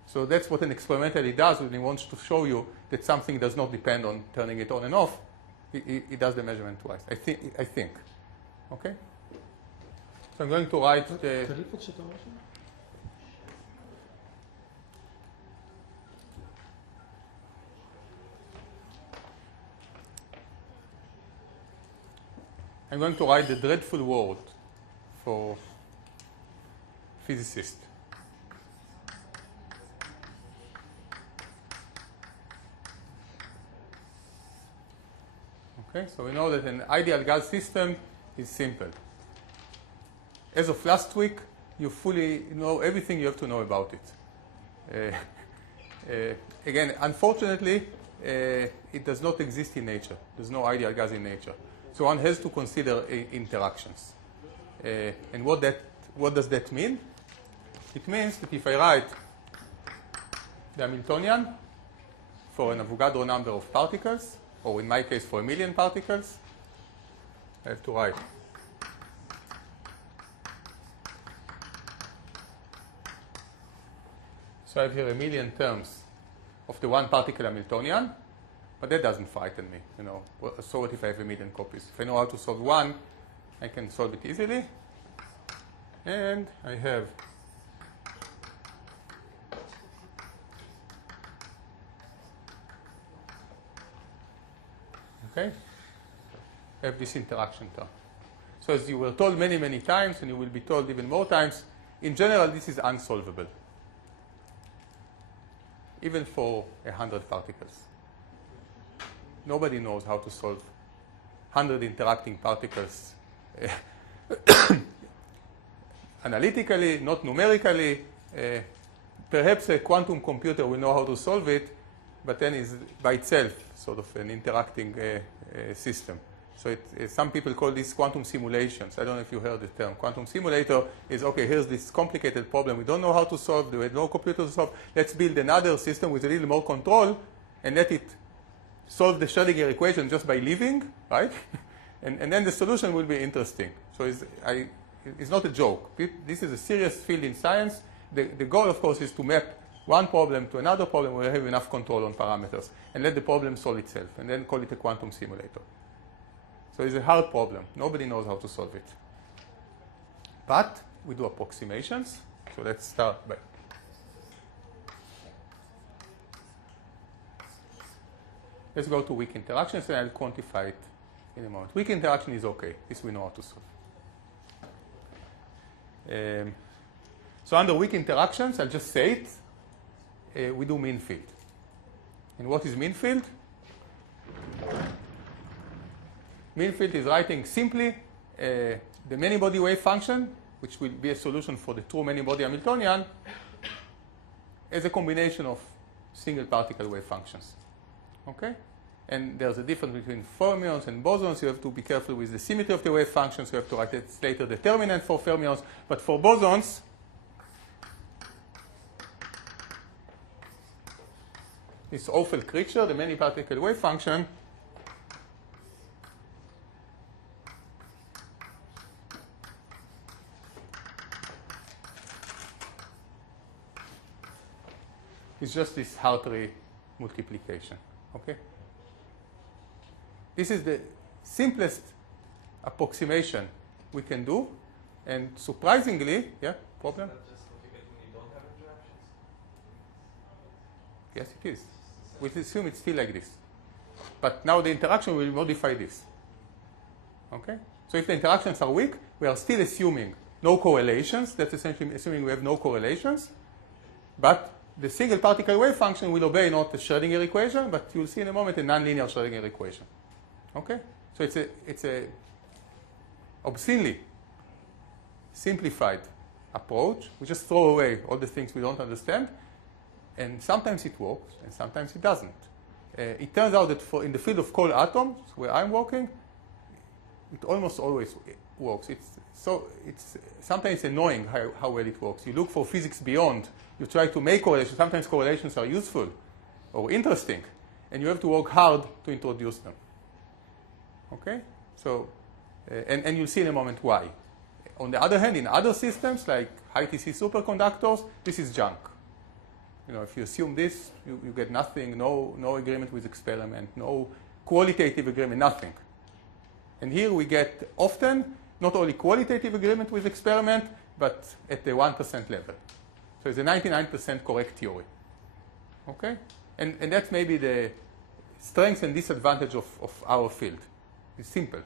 So that's what an experimental does when he wants to show you that something does not depend on turning it on and off. He does the measurement twice. I think. Okay? So I'm going to write the... I'm going to write the dreadful word for physicists. Okay, so we know that an ideal gas system is simple. As of last week, you fully know everything you have to know about it. Again, unfortunately, it does not exist in nature. There's no ideal gas in nature. So one has to consider interactions. And what does that mean? It means that if I write the Hamiltonian for an Avogadro number of particles, or in my case for 1,000,000 particles, I have to write so I have here 1,000,000 terms of the one particle Hamiltonian, but that doesn't frighten me, you know. So what if I have 1,000,000 copies? If I know how to solve one, I can solve it easily. And I have okay? I have this interaction term. So as you were told many, many times, and you will be told even more times, in general, this is unsolvable. Even for 100 particles. Nobody knows how to solve 100 interacting particles analytically, not numerically. Perhaps a quantum computer will know how to solve it, but then it's by itself sort of an interacting system. So some people call this quantum simulations. I don't know if you heard the term. Quantum simulator is, okay, here's this complicated problem we don't know how to solve, there is no computer to solve. Let's build another system with a little more control and let it solve the Schrödinger equation just by living, right? and then the solution will be interesting. So it's not a joke. This is a serious field in science. The goal, of course, is to map one problem to another problem where you have enough control on parameters and let the problem solve itself and then call it a quantum simulator. So it's a hard problem. Nobody knows how to solve it. But we do approximations. So let's start by. Let's go to weak interactions and I'll quantify it in a moment. Weak interaction is okay. This we know how to solve. So under weak interactions, I'll just say it. We do mean field. And what is mean field? Mean field is writing simply the many-body wave function, which will be a solution for the true many-body Hamiltonian, as a combination of single particle wave functions. Okay? And there's a difference between fermions and bosons. You have to be careful with the symmetry of the wave functions. You have to write a later determinant for fermions. But for bosons, this awful creature, the many particle wave function, is just this Hartree multiplication. Okay? This is the simplest approximation we can do, and surprisingly, yeah, problem? Is that just complicated when you don't have interactions? Yes, it is. We assume it's still like this. But now the interaction will modify this. Okay? So if the interactions are weak, we are still assuming no correlations. That's essentially assuming we have no correlations. But the single particle wave function will obey not the Schrödinger equation, but you'll see in a moment a nonlinear Schrödinger equation. Okay? So it's a obscenely simplified approach. We just throw away all the things we don't understand, and sometimes it works, and sometimes it doesn't. It turns out that in the field of cold atoms, where I'm working, it almost always works. It's sometimes annoying how well it works. You look for physics beyond. You try to make correlations. Sometimes correlations are useful or interesting, and you have to work hard to introduce them. Okay? So, and you'll see in a moment why. On the other hand, in other systems like high TC superconductors, this is junk. You know, if you assume this, you get nothing, no agreement with experiment, no qualitative agreement, nothing. And here we get often not only qualitative agreement with experiment, but at the 1% level. So it's a 99% correct theory. Okay? And that's maybe the strength and disadvantage of our field. It's simple.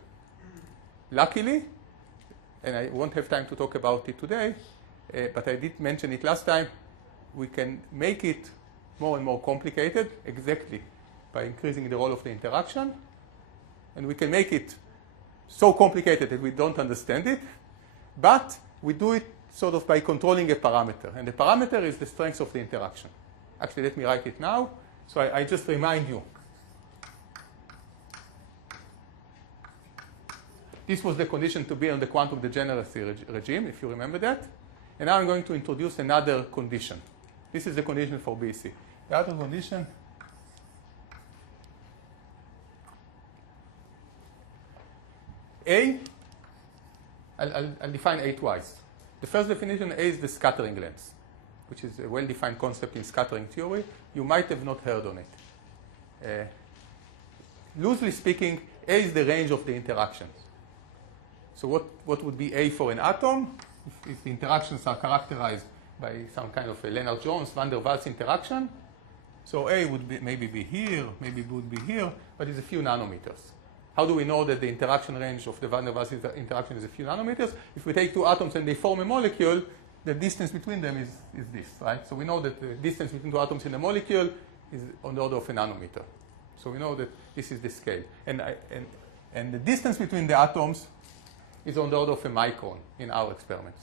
Luckily, and I won't have time to talk about it today, but I did mention it last time, we can make it more and more complicated exactly by increasing the role of the interaction. And we can make it so complicated that we don't understand it, but we do it sort of by controlling a parameter. And the parameter is the strength of the interaction. Actually, let me write it now. So I just remind you. This was the condition to be on the quantum degeneracy regime, if you remember that. And now I'm going to introduce another condition. This is the condition for BC. The other condition I'll define A twice. The first definition, A is the scattering length, which is a well-defined concept in scattering theory. You might have not heard on it. Loosely speaking, A is the range of the interactions. So what would be A for an atom? If the interactions are characterized by some kind of a Lennard-Jones, van der Waals interaction. So A would maybe be here, maybe it would be here, but it's a few nanometers. How do we know that the interaction range of the van der Waals interaction is a few nanometers? If we take two atoms and they form a molecule, the distance between them is this, right? So we know that the distance between two atoms in a molecule is on the order of a nanometer. So we know that this is the scale. And the distance between the atoms is on the order of a micron in our experiments.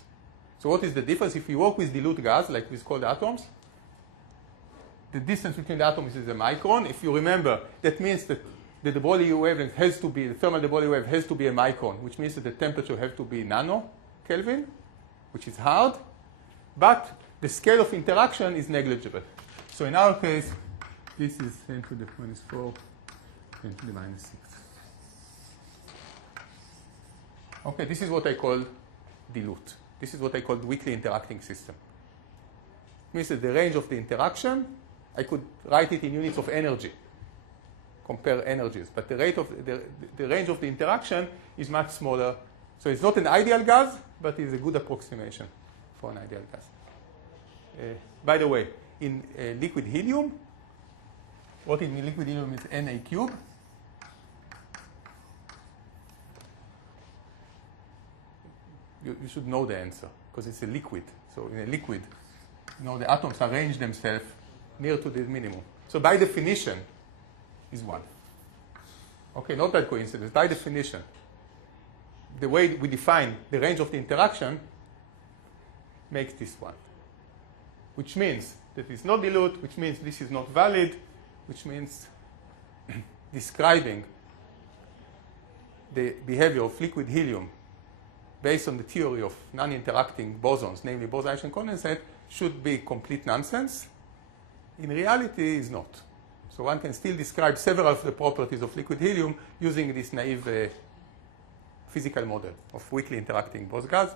So what is the difference? If we work with dilute gas, like with cold atoms, the distance between the atoms is a micron. If you remember, that means that the de Broglie wavelength has to be, the thermal de Broglie wave has to be a micron, which means that the temperature has to be nano Kelvin, which is hard, but the scale of interaction is negligible. So in our case, this is 10 to the minus 4, 10 to the minus 6. Okay, this is what I call dilute. This is what I call the weakly interacting system. It means that the range of the interaction, I could write it in units of energy, compare energies, but the rate of the range of the interaction is much smaller. So it's not an ideal gas, but it's a good approximation for an ideal gas. By the way, in liquid helium, what in liquid helium is Na cube. You should know the answer because it's a liquid. So in a liquid, the atoms arrange themselves near to the minimum. So by definition, is 1. Okay, not by coincidence. By definition, the way we define the range of the interaction makes this 1. Which means that it's not dilute, which means this is not valid, which means describing the behavior of liquid helium based on the theory of non-interacting bosons, namely Bose-Einstein condensate, should be complete nonsense. In reality, it's not. So one can still describe several of the properties of liquid helium using this naive physical model of weakly interacting Bose gas,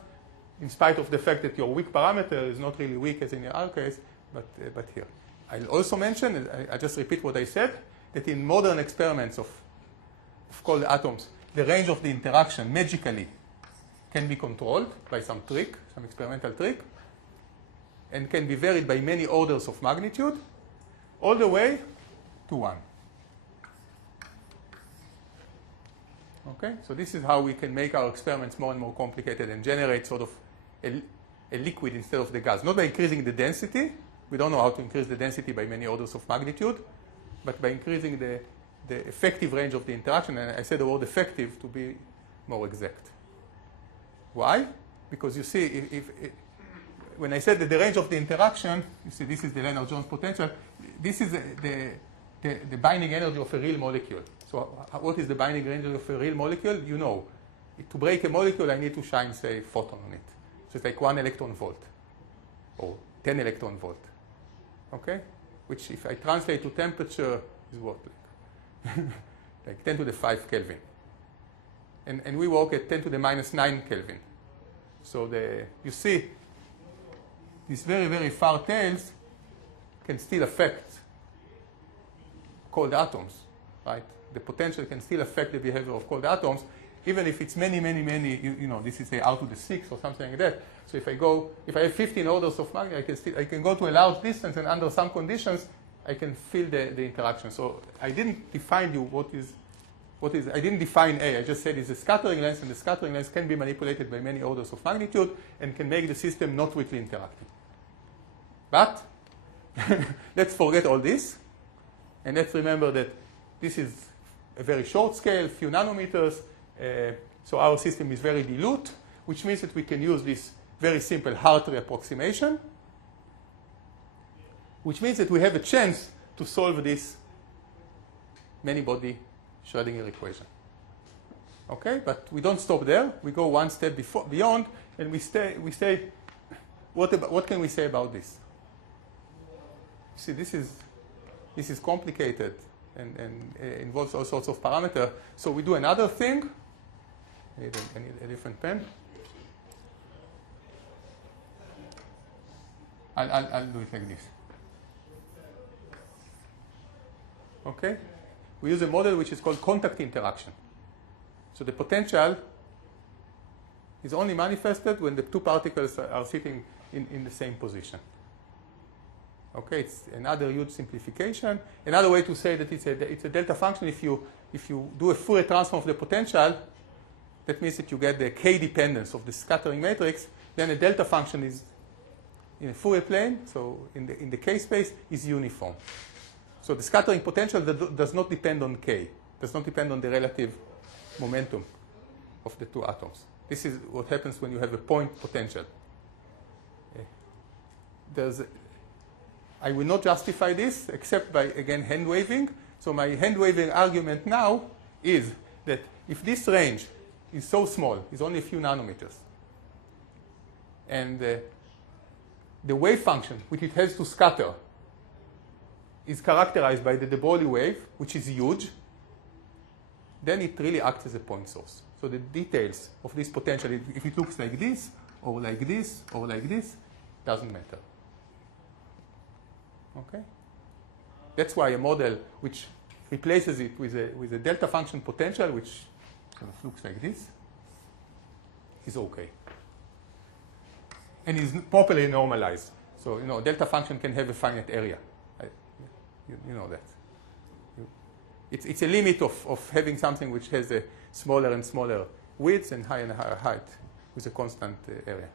in spite of the fact that your weak parameter is not really weak as in our case, but here. I'll also mention, and I just repeat what I said, that in modern experiments of cold atoms, the range of the interaction magically can be controlled by some trick, some experimental trick, and can be varied by many orders of magnitude, all the way to 1. Okay, so this is how we can make our experiments more and more complicated and generate sort of a liquid instead of the gas. Not by increasing the density. We don't know how to increase the density by many orders of magnitude, but by increasing the effective range of the interaction. And I said the word effective to be more exact. Why? Because you see, when I said that the range of the interaction, you see this is the Lennard-Jones potential. This is the binding energy of a real molecule. So what is the binding energy of a real molecule? You know, to break a molecule, I need to shine, say, a photon on it. So it's like 1 electron volt or 10 electron volt. Okay? Which, if I translate to temperature, is what? Like 10 to the 5 Kelvin. And we work at 10 to the minus 9 Kelvin. So you see, these very, very far tails can still affect cold atoms, right? The potential can still affect the behavior of cold atoms, even if it's many, this is say out to the 6 or something like that. So if I have 15 orders of magnitude, I can go to a large distance, and under some conditions, I can feel the interaction. So I didn't define I didn't define A. I just said it's a scattering length, and the scattering length can be manipulated by many orders of magnitude and can make the system not weakly interacting. But let's forget all this, and let's remember that this is a very short scale, few nanometers, so our system is very dilute, which means that we can use this very simple Hartree approximation, which means that we have a chance to solve this many-body Schrödinger equation. Okay, but we don't stop there. We go one step beyond, and we say, what can we say about this? See, this is complicated and involves all sorts of parameters. So we do another thing. I need a different pen. I'll do it like this. Okay? We use a model which is called contact interaction. So the potential is only manifested when the two particles are sitting in the same position. Okay, it's another huge simplification. Another way to say that it's a delta function. If you do a Fourier transform of the potential, that means that you get the k dependence of the scattering matrix. Then a delta function is in a Fourier plane, so in the k space is uniform. So the scattering potential does not depend on k, does not depend on the relative momentum of the two atoms. This is what happens when you have a point potential. I will not justify this except by, again, hand waving. So my hand waving argument now is that if this range is so small, is only a few nanometers, and the wave function which it has to scatter is characterized by the de Broglie wave, which is huge, then it really acts as a point source. So the details of this potential, if it looks like this, or like this, or like this, doesn't matter. Okay? That's why a model which replaces it with a delta function potential, which kind of looks like this, is okay. And is properly normalized. So, delta function can have a finite area. You know that. It's a limit of having something which has a smaller and smaller width and higher height with a constant area.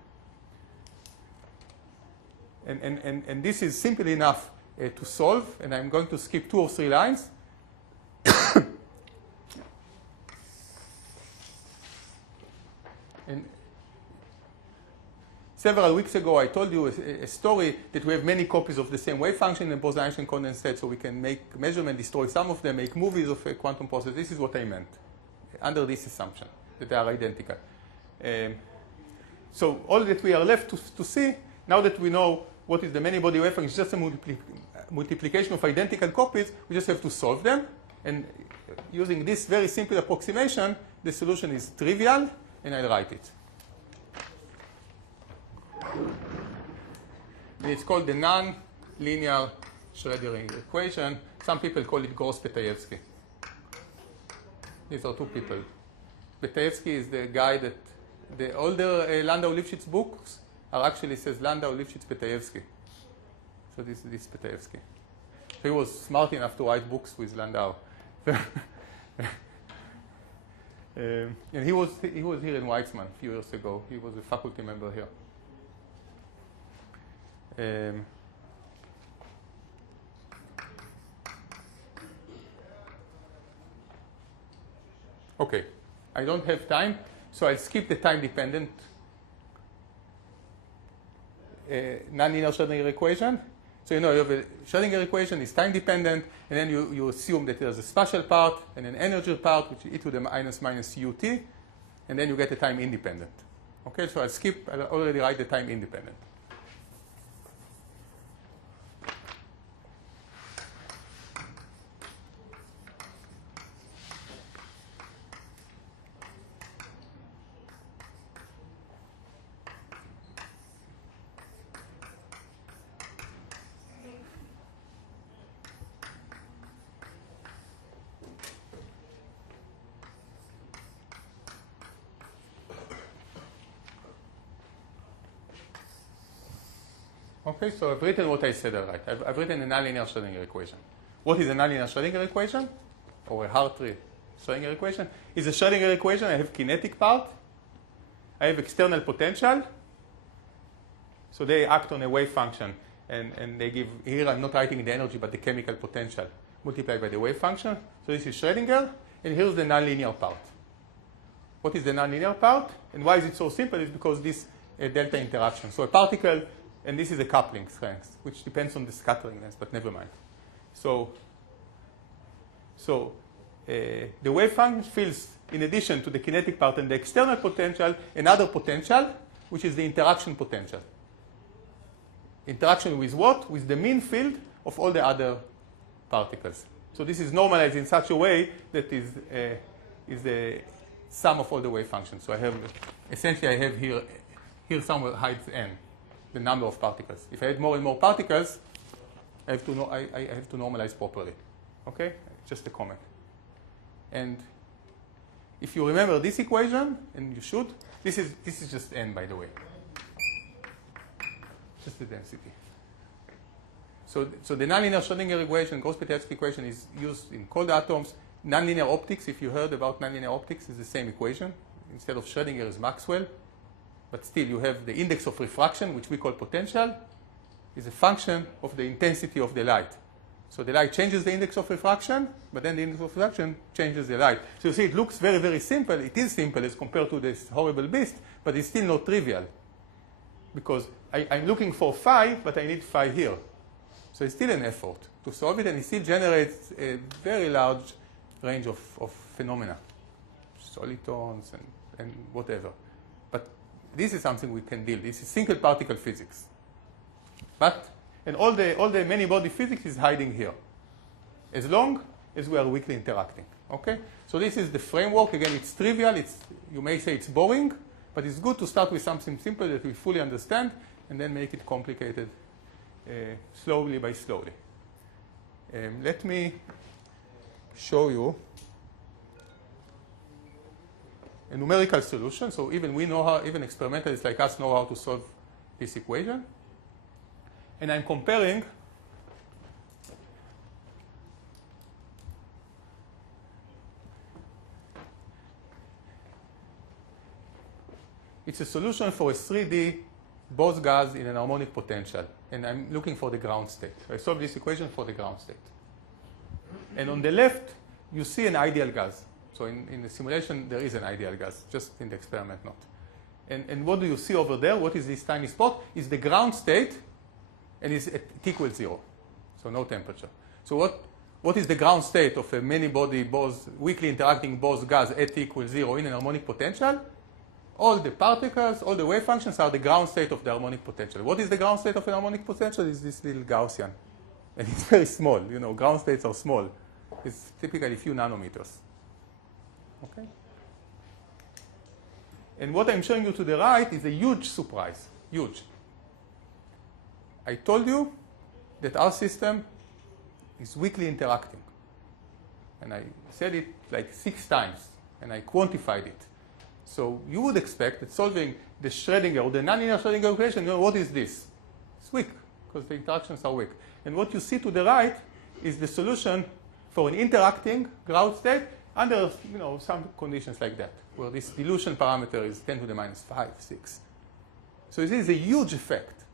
And this is simple enough to solve, and I'm going to skip 2 or 3 lines. And several weeks ago, I told you a story that we have many copies of the same wave function in Bose-Einstein condensate, so we can make measurement, destroy some of them, make movies of a quantum process. This is what I meant, under this assumption, that they are identical. So all that we are left to see, now that we know what is the many-body wave function, it's just a multiplication of identical copies, we just have to solve them. And using this very simple approximation, the solution is trivial, and I'll write it. And it's called the non-linear Schrödinger equation. Some people call it Gross-Petayevsky. These are 2 people. Petayevsky is the guy that the older Landau-Lifshitz books are actually says Landau-Lifshitz-Petayevsky. So this is Petayevsky. He was smart enough to write books with Landau. And he was here in Weizmann a few years ago. He was a faculty member here. Okay, I don't have time, so I'll skip the time-dependent non-linear Schrödinger equation. So you have a Schrödinger equation is time-dependent, and then you assume that there's a spatial part and an energy part, which is e to the minus ut, and then you get a time-independent. Okay, so I'll already write the time-independent. Okay, so I've written what I said, all right. I've written a nonlinear Schrödinger equation. What is a nonlinear Schrödinger equation? Or a Hartree Schrödinger equation? It's a Schrödinger equation. I have kinetic part. I have external potential. So they act on a wave function. And they give, here I'm not writing the energy, but the chemical potential multiplied by the wave function. So this is Schrödinger. And here's the nonlinear part. What is the nonlinear part? And why is it so simple? It's because this delta interaction. So a particle, and this is a coupling strength, which depends on the scattering length, but never mind. So the wave function fills, in addition to the kinetic part and the external potential, another potential, which is the interaction potential. Interaction with what? With the mean field of all the other particles. So this is normalized in such a way that is the sum of all the wave functions. So I have, essentially I have here somewhere hides n, the number of particles. If I add more and more particles, I have to normalize properly. Okay? Just a comment. And if you remember this equation, and you should, this is just n, by the way. Just the density. So the nonlinear Schrödinger equation, Gross-Petayevsky equation, is used in cold atoms. Nonlinear optics, if you heard about nonlinear optics, is the same equation. Instead of Schrödinger is Maxwell. But still, you have the index of refraction, which we call potential, is a function of the intensity of the light. So the light changes the index of refraction, but then the index of refraction changes the light. So you see, it looks very, very simple. It is simple as compared to this horrible beast, but it's still not trivial. Because I'm looking for phi, but I need phi here. So it's still an effort to solve it, and it still generates a very large range of phenomena, solitons and whatever. But this is something we can deal. This is single particle physics. And all the many-body physics is hiding here, as long as we are weakly interacting. Okay? So this is the framework. Again, it's trivial. You may say it's boring, but it's good to start with something simple that we fully understand, and then make it complicated slowly by slowly. Let me show you a numerical solution. So even we know how, even experimentalists like us know how to solve this equation. and I'm comparing it's a solution for a 3D Bose gas in an harmonic potential, and I'm looking for the ground state. I solve this equation for the ground state. And on the left, you see an ideal gas. So in the simulation, there is an ideal gas, just in the experiment not. And what do you see over there? What is this tiny spot? Is the ground state, and it's at t equals 0. So no temperature. So what is the ground state of a many-body Bose, weakly interacting Bose gas at t equals 0 in an harmonic potential? All the particles, all the wave functions are the ground state of the harmonic potential. What is the ground state of an harmonic potential? Is this little Gaussian. And it's very small. You know, ground states are small. It's typically a few nanometers. Okay? And what I'm showing you to the right is a huge surprise. Huge. I told you that our system is weakly interacting. And I said it like 6 times, and I quantified it. So you would expect that solving the Schrödinger or the nonlinear Schrödinger equation, you know, what is this? It's weak, because the interactions are weak. And what you see to the right is the solution for an interacting ground state under, you know, some conditions like that, where this dilution parameter is 10 to the minus 5, 6. So this is a huge effect.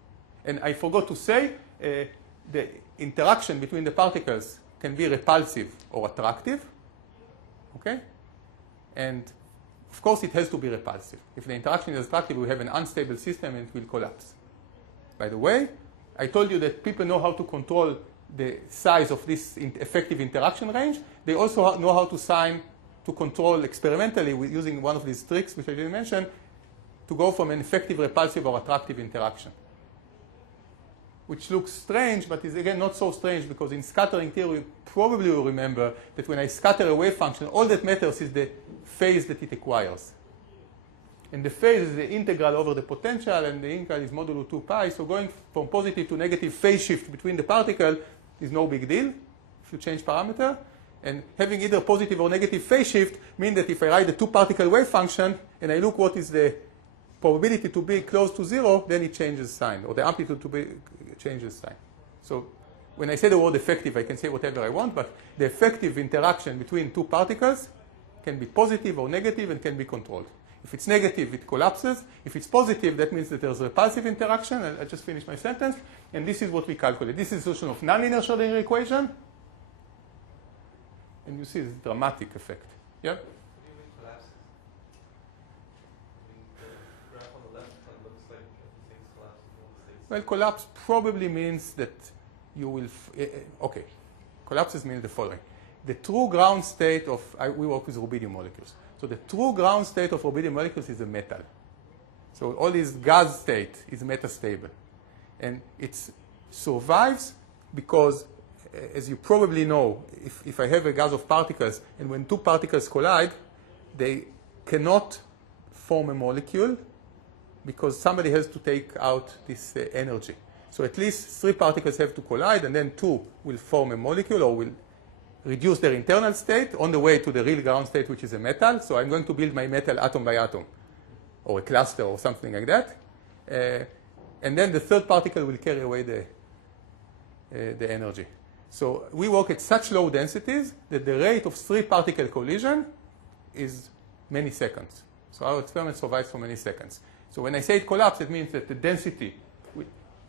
And I forgot to say, the interaction between the particles can be repulsive or attractive. Okay? And of course, it has to be repulsive. If the interaction is attractive, we have an unstable system and it will collapse. By the way, I told you that people know how to control the size of this effective interaction range. They also know how to control experimentally with using one of these tricks, which I didn't mention, to go from an effective, repulsive, or attractive interaction. Which looks strange, but is again not so strange, because in scattering theory, probably you remember that when I scatter a wave function, all that matters is the phase that it acquires. And the phase is the integral over the potential, and the integral is modulo 2 pi. So going from positive to negative phase shift between the particle is no big deal if you change parameter. And having either positive or negative phase shift means that if I write the 2-particle wave function and I look what is the probability to be close to 0, then it changes sign, or the amplitude to be changes sign. So when I say the word effective, I can say whatever I want, but the effective interaction between 2 particles can be positive or negative and can be controlled. If it's negative, it collapses. If it's positive, that means that there's repulsive interaction. I just finished my sentence. And this is what we calculate. This is the solution of nonlinear Schrödinger equation. And you see this dramatic effect. Yeah? What do you mean collapses? I mean, the graph on the left one looks like everything's collapsing. Well, collapse probably means that you will... okay. Collapses means the following. The true ground state of... we work with rubidium molecules. So the true ground state of rubidium molecules is a metal. So all this gas state is metastable. And it survives because, as you probably know, if I have a gas of particles, and when 2 particles collide, they cannot form a molecule because somebody has to take out this energy. So at least 3 particles have to collide, and then 2 will form a molecule or will reduce their internal state on the way to the real ground state, which is a metal. So I'm going to build my metal atom by atom, or a cluster, or something like that. And then the 3rd particle will carry away the energy. So we work at such low densities that the rate of 3-particle collision is many seconds. So our experiment survives for many seconds. So when I say it collapsed, it means that the density...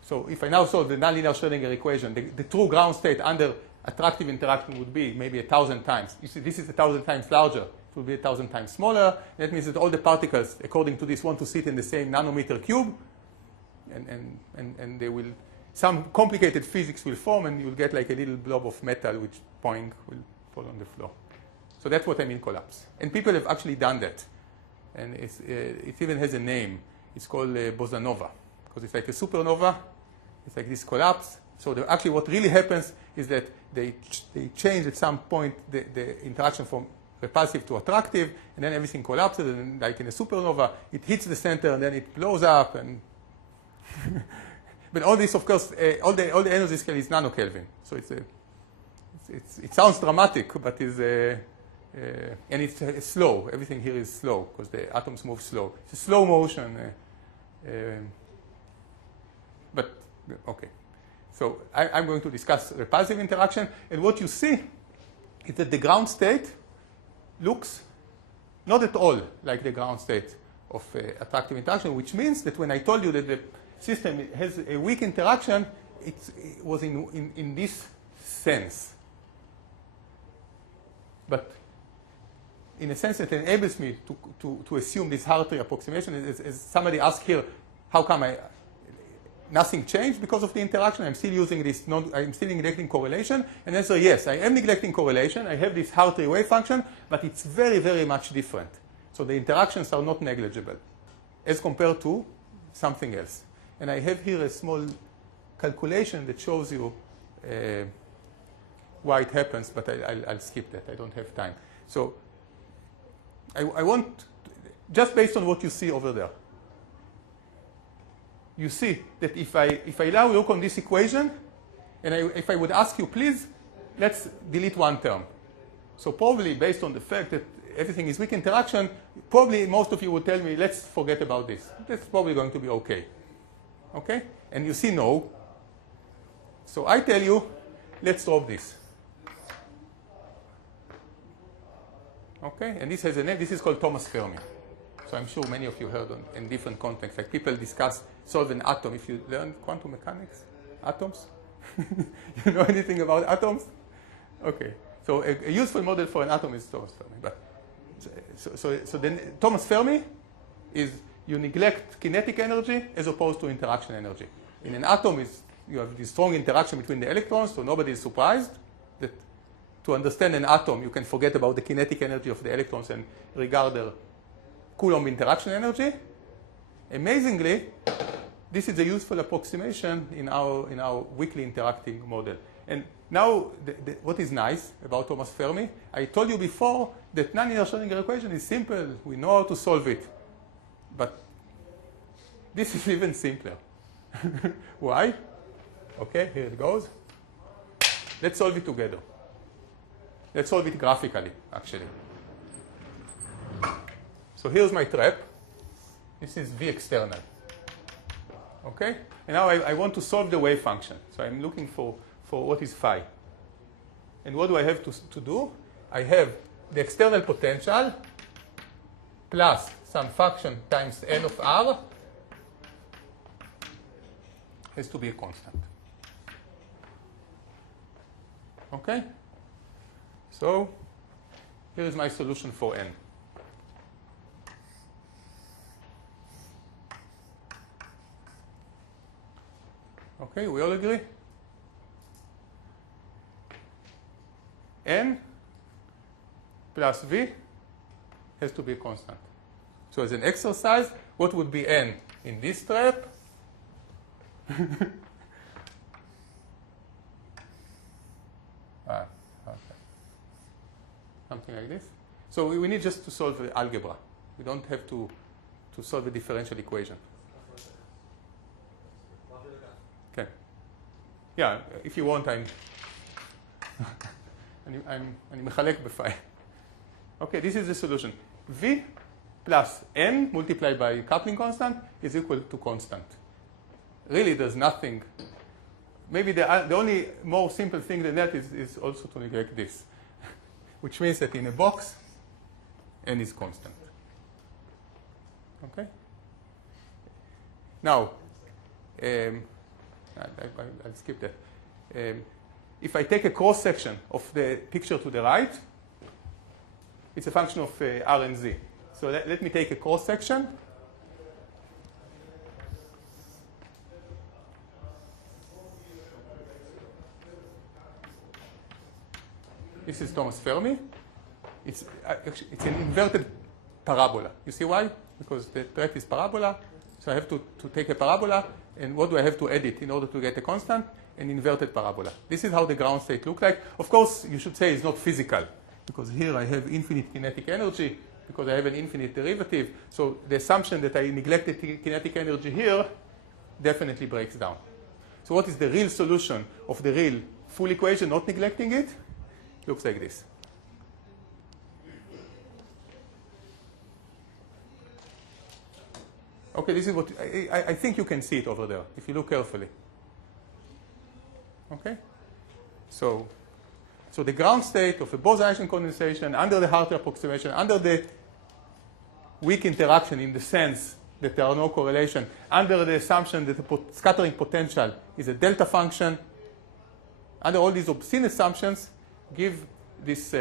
so if I now solve the nonlinear Schrödinger equation, the true ground state under attractive interaction would be maybe 1,000 times. You see, this is 1,000 times larger. It will be 1,000 times smaller. That means that all the particles, according to this, want to sit in the same nanometer cube. And they will... some complicated physics will form, and you'll get like a little blob of metal which, boing, will fall on the floor. So that's what I mean collapse. And people have actually done that. And it even has a name. It's called Bosanova, because it's like a supernova. It's like this collapse. So actually what really happens is that they change at some point the interaction from repulsive to attractive, and then everything collapses, and like in a supernova, it hits the center, and then it blows up. And but all this, of course, all the energy scale is nanokelvin. So it sounds dramatic, but and it's slow. Everything here is slow because the atoms move slow. It's a slow motion. But okay. So I'm going to discuss repulsive interaction. And what you see is that the ground state looks not at all like the ground state of attractive interaction, which means that when I told you that the system has a weak interaction, it was in this sense. But in a sense that enables me to assume this Hartree approximation, as somebody asked here, how come nothing changed because of the interaction? I'm still using this, I'm still neglecting correlation. And answer, yes, I am neglecting correlation. I have this Hartree wave function, but it's very, very much different. So the interactions are not negligible as compared to something else. And I have here a small calculation that shows you why it happens, but I'll skip that. I don't have time. So I want, just based on what you see over there, you see that if I allow you to look on this equation, and if I would ask you, please, let's delete one term. So probably based on the fact that everything is weak interaction, probably most of you would tell me, let's forget about this. That's probably going to be okay. Okay? And you see no. So I tell you, let's drop this. Okay? And this has a name. This is called Thomas Fermi. So I'm sure many of you heard in different contexts. Like people discuss solve an atom. If you learn quantum mechanics, atoms, you know anything about atoms? Okay. So a useful model for an atom is Thomas Fermi. But so then Thomas Fermi is you neglect kinetic energy as opposed to interaction energy. In an atom, you have this strong interaction between the electrons, so nobody is surprised that to understand an atom, you can forget about the kinetic energy of the electrons and regard their Coulomb interaction energy. Amazingly, this is a useful approximation in our weakly interacting model. And now, what is nice about Thomas Fermi, I told you before that non-linear Schrodinger equation is simple. We know how to solve it. But this is even simpler. Why? Okay, here it goes. Let's solve it together. Let's solve it graphically, actually. So here's my trap. This is V external. Okay? And now I want to solve the wave function. So I'm looking for what is phi. And what do I have to do? I have the external potential plus some function times n of r has to be a constant. Okay? So here is my solution for n. Okay, we all agree? N plus V has to be a constant. So as an exercise, what would be N in this trap? Okay. Something like this. So we need just to solve the algebra. We don't have to solve a differential equation. Okay. Yeah, if you want, I'm מחלק בפי. Okay, this is the solution. V plus N multiplied by coupling constant is equal to constant. Really, there's nothing. Maybe the only more simple thing than that is also to neglect this, which means that in a box, N is constant. Okay? Now, I'll skip that. If I take a cross-section of the picture to the right, it's a function of R and Z. So let me take a cross-section. This is Thomas Fermi. It's an inverted parabola. You see why? Because the trap is parabola. So I have to take a parabola. And what do I have to edit in order to get a constant? An inverted parabola. This is how the ground state looks like. Of course, you should say it's not physical, because here I have infinite kinetic energy, because I have an infinite derivative. So the assumption that I neglected kinetic energy here definitely breaks down. So what is the real solution of the real full equation, not neglecting it? Looks like this. Okay, this is what I think you can see it over there if you look carefully. Okay? So the ground state of a Bose-Einstein condensation under the Hartree approximation, under the weak interaction in the sense that there are no correlation, under the assumption that the scattering potential is a delta function, under all these obscene assumptions, give this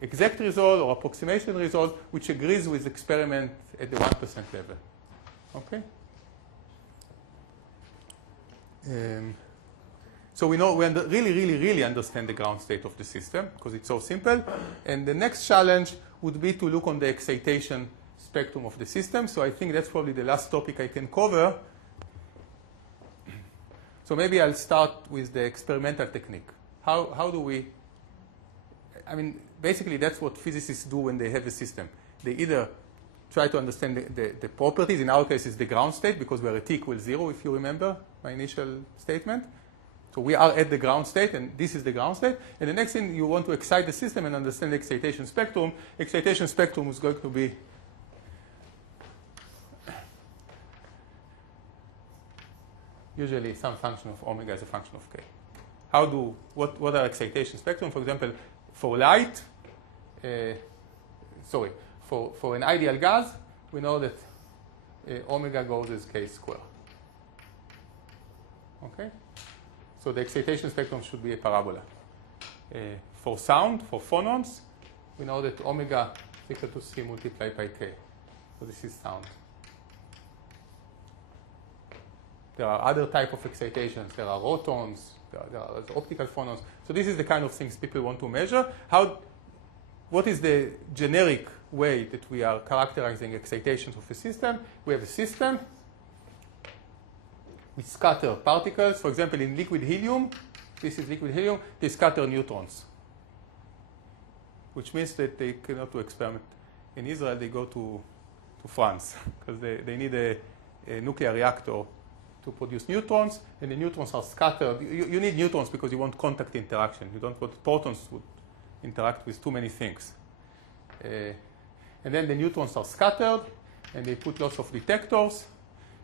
exact result or approximation result which agrees with experiment at the 1% level. Okay? So we really understand the ground state of the system because it's so simple. And the next challenge would be to look on the excitation spectrum of the system. So I think that's probably the last topic I can cover. So maybe I'll start with the experimental technique. How do we, I mean, basically that's what physicists do when they have a system. They either try to understand the properties. In our case, it's the ground state because we're at t equals 0, if you remember my initial statement. So we are at the ground state, and this is the ground state. And the next thing, you want to excite the system and understand the excitation spectrum. Excitation spectrum is going to be usually some function of omega as a function of k. What are excitation spectrum? For example, for light, for an ideal gas, we know that omega goes as k squared. Okay? So the excitation spectrum should be a parabola. For sound, for phonons, we know that omega is equal to c multiplied by k. So this is sound. There are other type of excitations. There are rotons. There are optical phonons. So this is the kind of things people want to measure. What is the generic way that we are characterizing excitations of a system? We have a system. We scatter particles. For example, in liquid helium, this is liquid helium, they scatter neutrons, which means that they cannot do experiment in Israel. They go to France because they need a nuclear reactor to produce neutrons, and the neutrons are scattered. You need neutrons because you want contact interaction. You don't want protons would interact with too many things. And then the neutrons are scattered, and they put lots of detectors,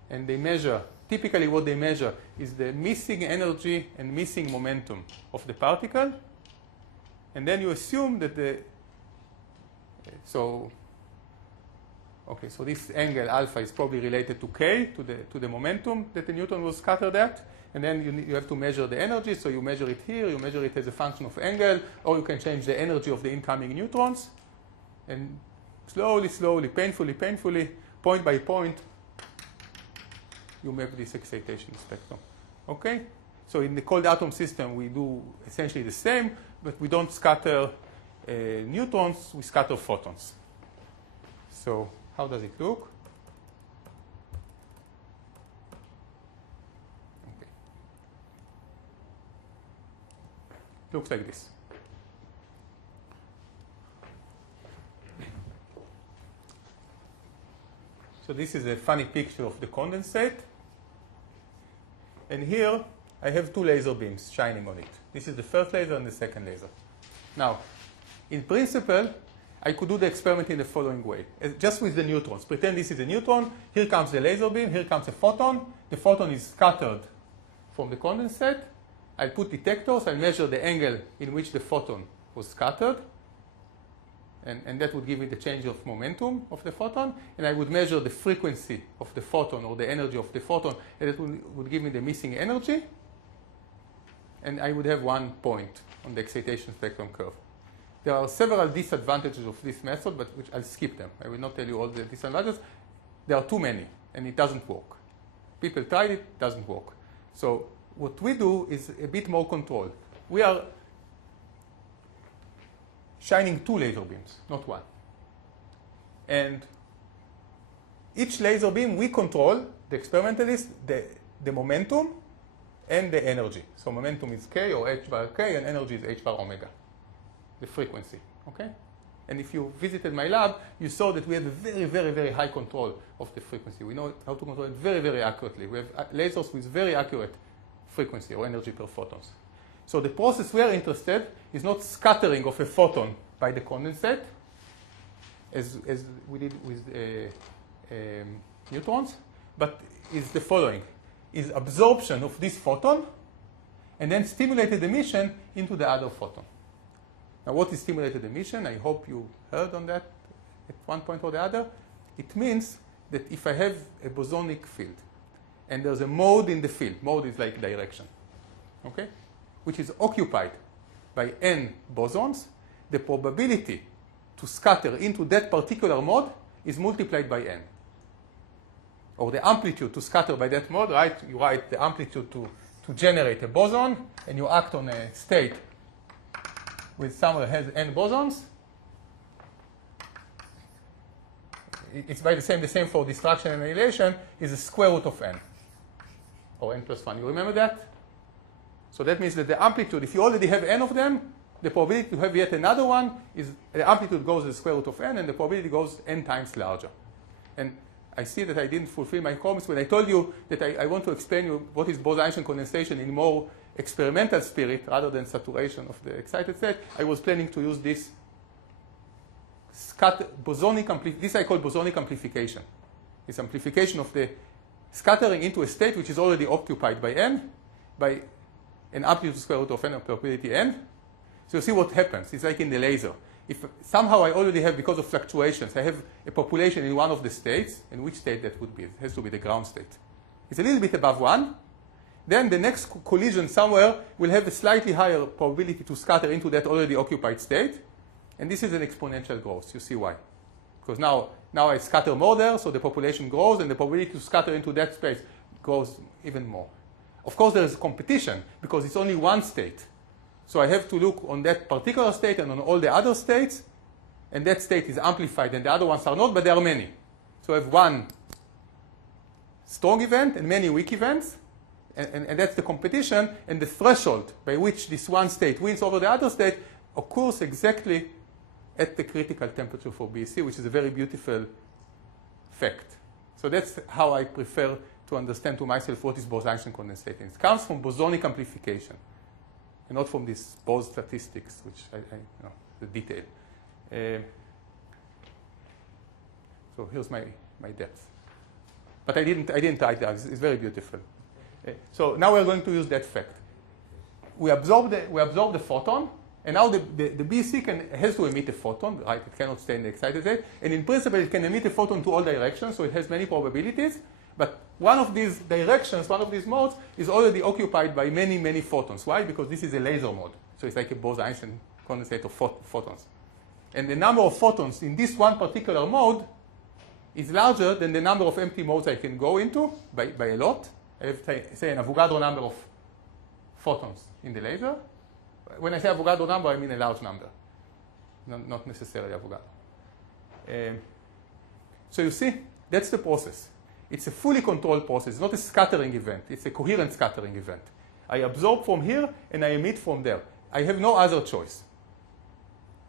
and they measure. Typically what they measure is the missing energy and missing momentum of the particle. And then you assume that so this angle alpha is probably related to k, to the momentum that the neutron was scattered at. And then you have to measure the energy. So you measure it here, you measure it as a function of angle, or you can change the energy of the incoming neutrons. And slowly, painfully, point by point, you map this excitation spectrum. Okay? So in the cold atom system, we do essentially the same, but we don't scatter neutrons, we scatter photons. So how does it look? Okay. Looks like this. So this is a funny picture of the condensate. And here I have two laser beams shining on it. This is the first laser and the second laser. Now, in principle, I could do the experiment in the following way. Just with the neutrons. Pretend this is a neutron. Here comes the laser beam. Here comes a photon. The photon is scattered from the condensate. I'll put detectors. I'll measure the angle in which the photon was scattered. And that would give me the change of momentum of the photon. And I would measure the frequency of the photon or the energy of the photon. And that would give me the missing energy. And I would have one point on the excitation spectrum curve. There are several disadvantages of this method, but which I'll skip them. I will not tell you all the disadvantages. There are too many, and it doesn't work. People tried it, doesn't work. So what we do is a bit more control. We are shining two laser beams, not one. And each laser beam, we control, the experimentalist, the momentum and the energy. So momentum is k or h bar k, and energy is h bar omega, the frequency. Okay? And if you visited my lab, you saw that we have a very high control of the frequency. We know how to control it very accurately. We have lasers with very accurate frequency or energy per photons. So the process we are interested is not scattering of a photon by the condensate, as we did with neutrons, but is the following. Is absorption of this photon and then stimulated emission into the other photon. Now, what is stimulated emission? I hope you heard on that at one point or the other. It means that if I have a bosonic field, and there's a mode in the field, mode is like direction, okay, which is occupied by n bosons, the probability to scatter into that particular mode is multiplied by n. Or the amplitude to scatter by that mode, right? You write the amplitude to generate a boson, and you act on a state with somewhere has n bosons. It's by the same for destruction and annihilation, is the square root of n, or n plus 1. You remember that? So that means that the amplitude, if you already have n of them, the probability to have yet another one is the amplitude goes to the square root of n, and the probability goes n times larger. And I see that I didn't fulfill my promise when I told you that I want to explain you what is Bose-Einstein condensation in more experimental spirit rather than saturation of the excited state. I was planning to use this this I call bosonic amplification. It's amplification of the scattering into a state which is already occupied by n, by an amplitude square root of n of probability n. So you see what happens. It's like in the laser. If somehow I already have, because of fluctuations, I have a population in one of the states, and which state that would be? It has to be the ground state. It's a little bit above 1. Then the next collision somewhere will have a slightly higher probability to scatter into that already occupied state. And this is an exponential growth. You see why? Because now I scatter more there, so the population grows, and the probability to scatter into that space grows even more. Of course, there is competition, because it's only one state. So I have to look on that particular state and on all the other states, and that state is amplified, and the other ones are not, but there are many. So I have one strong event and many weak events, and that's the competition, and the threshold by which this one state wins over the other state occurs exactly at the critical temperature for BEC, which is a very beautiful fact. So that's how I prefer to understand to myself what is Bose-Einstein condensation. It comes from bosonic amplification, and not from this Bose statistics, which the detail. So here's my depth. But I didn't write that. It's very beautiful. So now we're going to use that fact. We absorb the photon, and now the BEC has to emit a photon, right? It cannot stay in the excited state. And in principle, it can emit a photon to all directions, so it has many probabilities. But one of these directions, one of these modes, is already occupied by many, many photons. Why? Because this is a laser mode. So it's like a Bose-Einstein condensate of photons. And the number of photons in this one particular mode is larger than the number of empty modes I can go into by a lot. I have, say, an Avogadro number of photons in the laser. When I say Avogadro number, I mean a large number, not necessarily Avogadro. So you see, that's the process. It's a fully controlled process, not a scattering event. It's a coherent scattering event. I absorb from here, and I emit from there. I have no other choice.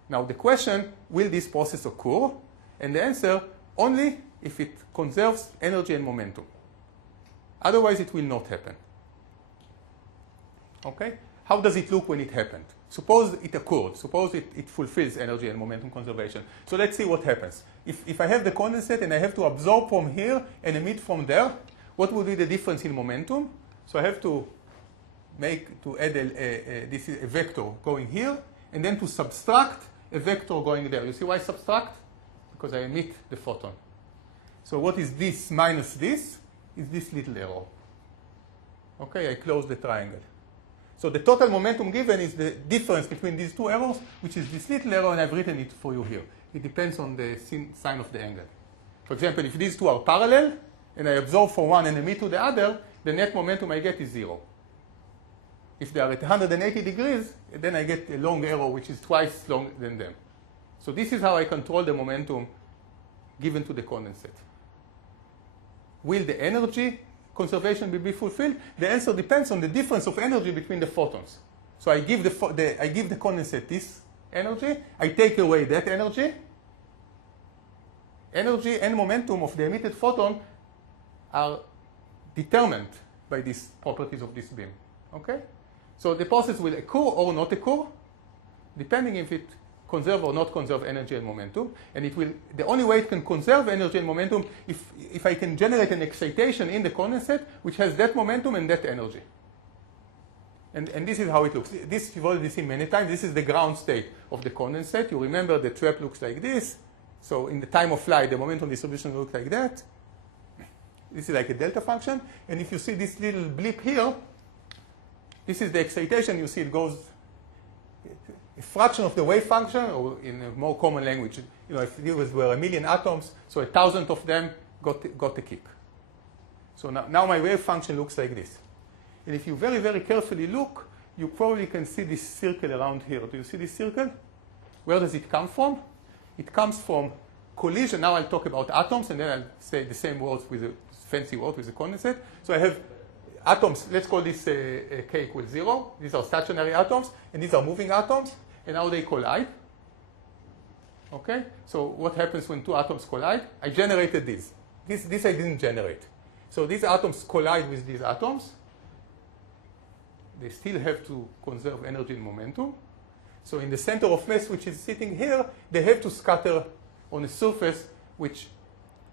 Now, the question, will this process occur? And the answer, only if it conserves energy and momentum. Otherwise, it will not happen. Okay? How does it look when it happened? Suppose it occurred. Suppose it fulfills energy and momentum conservation. So let's see what happens. If I have the condensate and I have to absorb from here and emit from there, what would be the difference in momentum? So I have to add this is a vector going here, and then to subtract a vector going there. You see why subtract? Because I emit the photon. So what is this minus this? Is this little arrow. Okay, I close the triangle. So the total momentum given is the difference between these two arrows, which is this little arrow, and I've written it for you here. It depends on the sign of the angle. For example, if these two are parallel, and I absorb from one and emit to the other, the net momentum I get is 0. If they are at 180 degrees, then I get a long arrow, which is twice long than them. So this is how I control the momentum given to the condensate. Will the energy conservation will be fulfilled? The answer depends on the difference of energy between the photons. So I give the condensate this energy. I take away that energy. Energy and momentum of the emitted photon are determined by these properties of this beam. Okay? So the process will occur or not occur, depending if it conserve or not conserve energy and momentum. And it will, the only way it can conserve energy and momentum if I can generate an excitation in the condensate which has that momentum and that energy. And this is how it looks. This you've already seen many times. This is the ground state of the condensate. You remember the trap looks like this. So in the time of flight, the momentum distribution looks like that. This is like a delta function. And if you see this little blip here, this is the excitation. You see it goes a fraction of the wave function, or in a more common language, if there were 1,000,000 atoms, so 1,000 of them got a kick. So now my wave function looks like this. And if you very, very carefully look, you probably can see this circle around here. Do you see this circle? Where does it come from? It comes from collision. Now I'll talk about atoms, and then I'll say the same words with a fancy word with the condensate. So I have atoms. Let's call this k equals 0. These are stationary atoms, and these are moving atoms. And now they collide. Okay? So what happens when two atoms collide? I generated this. This I didn't generate. So these atoms collide with these atoms. They still have to conserve energy and momentum. So in the center of mass, which is sitting here, they have to scatter on a surface which,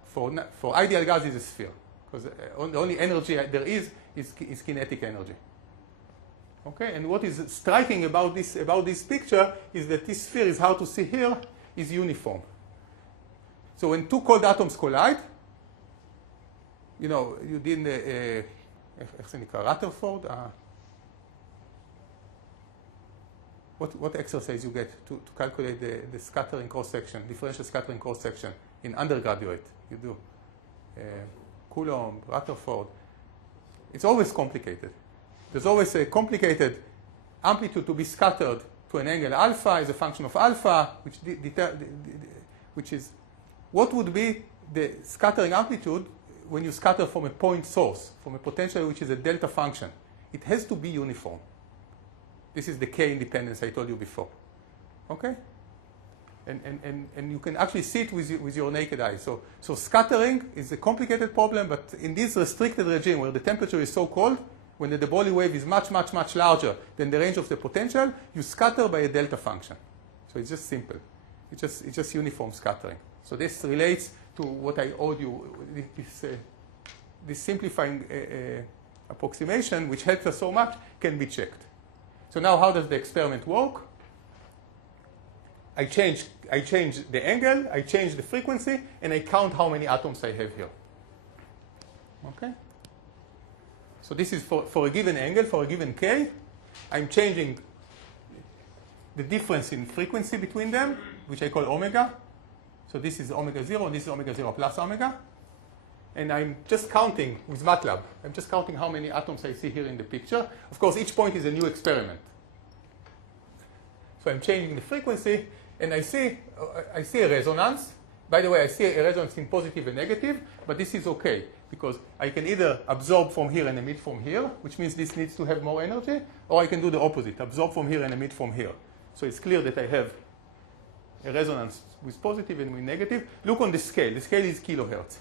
for ideal gas, is a sphere. Because the only energy there is kinetic energy. Okay? And what is striking about this picture is that this sphere is hard to see here, is uniform. So when two cold atoms collide, you did, איך זה נקרא? Rutherford? What exercise you get to calculate the scattering cross-section, differential scattering cross-section in undergraduate? You do. Coulomb, Rutherford. It's always complicated. There's always a complicated amplitude to be scattered to an angle alpha as a function of alpha, which is what would be the scattering amplitude when you scatter from a point source, from a potential which is a delta function. It has to be uniform. This is the K independence I told you before. Okay? And you can actually see it with your naked eye. So scattering is a complicated problem, but in this restricted regime where the temperature is so cold, when the de Broglie wave is much, much, much larger than the range of the potential, you scatter by a delta function. So it's just simple. It's just uniform scattering. So this relates to what I owed you, this simplifying approximation, which helps us so much, can be checked. So now how does the experiment work? I change the angle, I change the frequency, and I count how many atoms I have here. Okay? So this is for a given angle, for a given k. I'm changing the difference in frequency between them, which I call omega. So this is omega 0, and this is omega 0 plus omega. And I'm just counting with MATLAB. I'm just counting how many atoms I see here in the picture. Of course, each point is a new experiment. So I'm changing the frequency, and I see a resonance. By the way, I see a resonance in positive and negative, but this is okay, because I can either absorb from here and emit from here, which means this needs to have more energy, or I can do the opposite, absorb from here and emit from here. So it's clear that I have a resonance with positive and with negative. Look on the scale. The scale is kilohertz.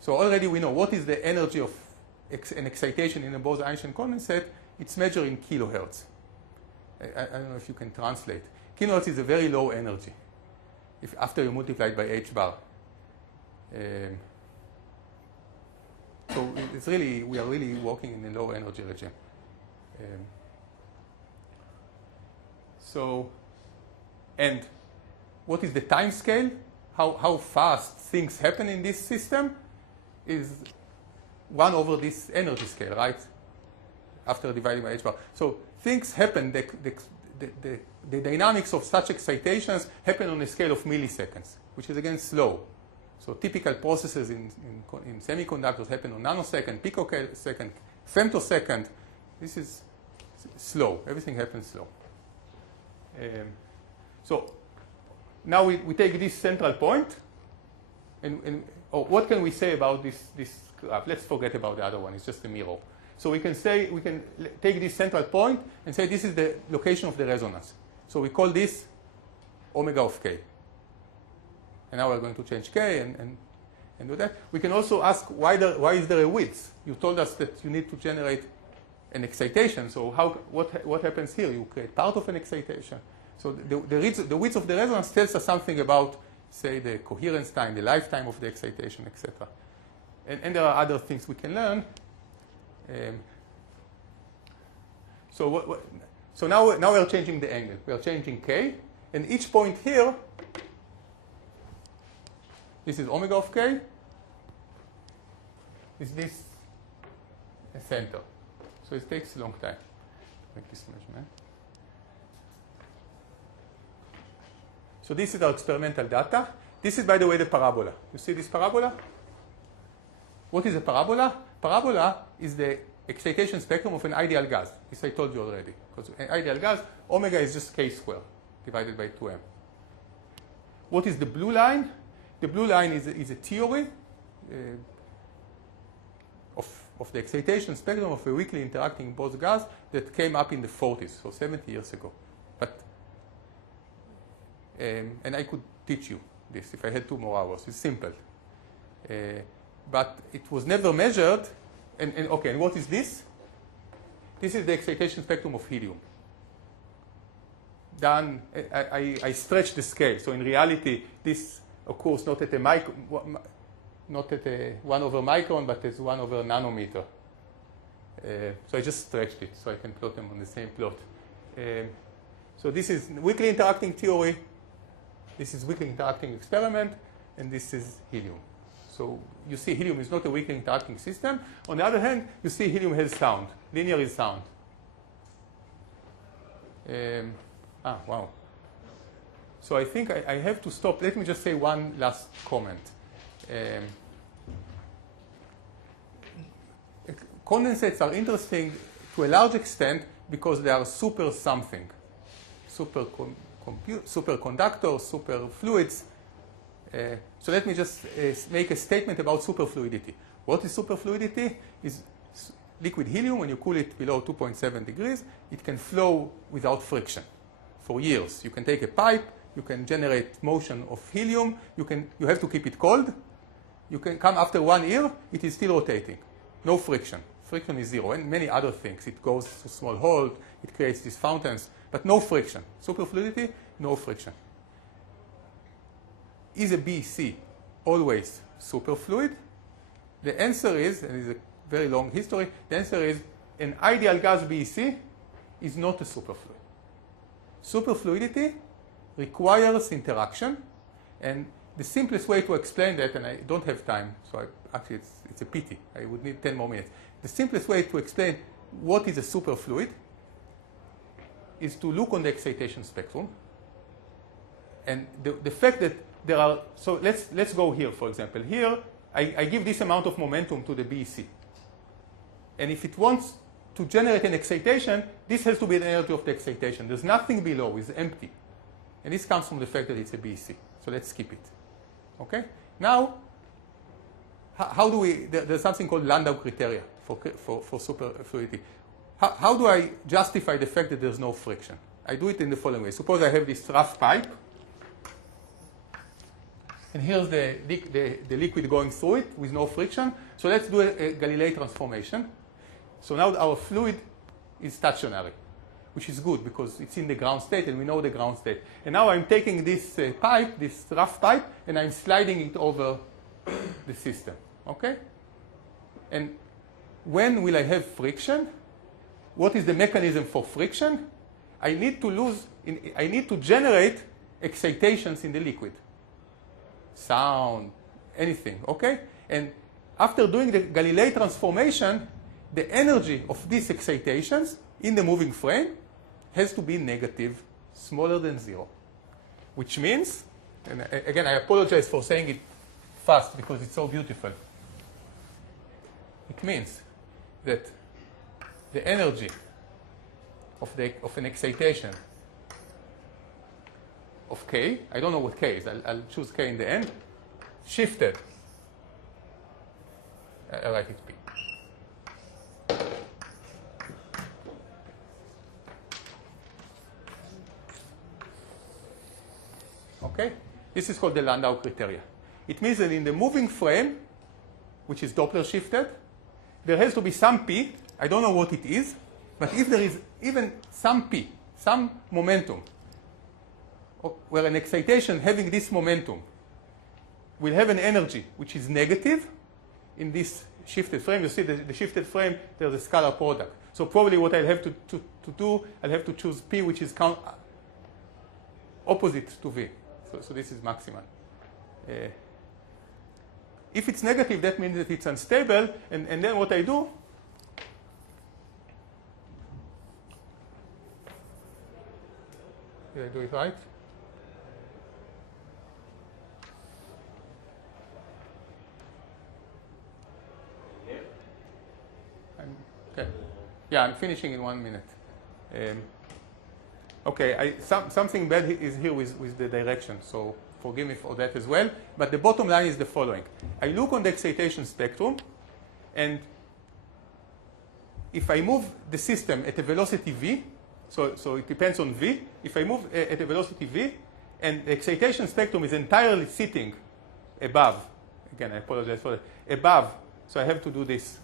So already we know what is the energy of an excitation in a Bose-Einstein condensate. It's measured in kilohertz. I don't know if you can translate. Kilohertz is a very low energy after you multiply it by h bar. So we are really working in a low energy regime. And what is the time scale? How fast things happen in this system is 1 over this energy scale, right? After dividing by h bar. So things happen, the dynamics of such excitations happen on a scale of milliseconds, which is again slow. So typical processes in semiconductors happen on nanosecond, picosecond, femtosecond. This is slow. Everything happens slow. So now we take this central point, and what can we say about this graph? Let's forget about the other one. It's just a mirror. So we can take this central point and say this is the location of the resonance. So we call this omega of k. And now we're going to change k and do that. We can also ask why is there a width? You told us that you need to generate an excitation. So what happens here? You create part of an excitation. So the width of the resonance tells us something about, say, the coherence time, the lifetime of the excitation, etc. And there are other things we can learn. So now we are changing the angle. We are changing k, and each point here, this is omega of k, is this center. So it takes a long time to make this measurement. So this is our experimental data. This is, by the way, the parabola. You see this parabola? What is a parabola? Parabola is the excitation spectrum of an ideal gas. This I told you already. Because an ideal gas, omega is just k squared divided by 2m. What is the blue line? The blue line is a theory of the excitation spectrum of a weakly interacting Bose gas that came up in the 40s, so 70 years ago. But and I could teach you this if I had 2 more hours. It's simple. But it was never measured. And what is this? This is the excitation spectrum of helium. Then I stretched the scale. So in reality, this occurs not at a not at a 1 over micron, but as 1 over nanometer. So I just stretched it so I can plot them on the same plot. So this is weakly interacting theory. This is weakly interacting experiment, and this is helium. So you see helium is not a weakly interacting system. On the other hand, you see helium has sound. Linear is sound. Wow. So I think I have to stop. Let me just say one last comment. Condensates are interesting to a large extent because they are super something. Superconductors, super fluids. So let me just make a statement about superfluidity. What is superfluidity? Is liquid helium, when you cool it below 2.7 degrees, it can flow without friction for years. You can take a pipe, you can generate motion of helium, you have to keep it cold. You can come after 1 year, it is still rotating. No friction. Friction is 0, and many other things. It goes to small hole, it creates these fountains, but no friction. Superfluidity, no friction. Is a BC always superfluid? The answer is, and it's a very long history, the answer is an ideal gas BC is not a superfluid. Superfluidity requires interaction, and the simplest way to explain that, and I don't have time, so actually it's a pity. I would need 10 more minutes. The simplest way to explain what is a superfluid is to look on the excitation spectrum. And the fact that there are, so let's go here, for example. Here, I give this amount of momentum to the BEC. And if it wants to generate an excitation, this has to be the energy of the excitation. There's nothing below, it's empty. And this comes from the fact that it's a BEC. So let's skip it. Okay? Now, how do we, there's something called Landau criteria for superfluidity. How do I justify the fact that there's no friction? I do it in the following way. Suppose I have this rough pipe, and here's the liquid going through it with no friction. So let's do a Galilei transformation. So now our fluid is stationary, which is good because it's in the ground state and we know the ground state. And now I'm taking this pipe, this rough pipe, and I'm sliding it over the system. Okay? And when will I have friction? What is the mechanism for friction? I need to generate excitations in the liquid. Sound, anything, okay? And after doing the Galilei transformation, the energy of these excitations in the moving frame has to be negative, smaller than 0. Which means, and again, I apologize for saying it fast because it's so beautiful. It means that the energy of an excitation of K, I don't know what K is, I'll choose K in the end, shifted. I'll write it P. Okay? This is called the Landau criteria. It means that in the moving frame, which is Doppler shifted, there has to be some P, I don't know what it is, but if there is even some P, some momentum, where an excitation having this momentum will have an energy which is negative in this shifted frame, you see the shifted frame, there's a scalar product. So probably what I'll have to do, I'll have to choose P, which is opposite to V. So this is maximal. If it's negative, that means that it's unstable. And then what I do, did I do it right? Okay. Yeah, I'm finishing in 1 minute. Okay, something bad is here with the direction, so forgive me for that as well. But the bottom line is the following. I look on the excitation spectrum, and if I move the system at a velocity v, so it depends on v. If I move at a velocity v, and the excitation spectrum is entirely sitting above, again, I apologize for that, above, so I have to do this.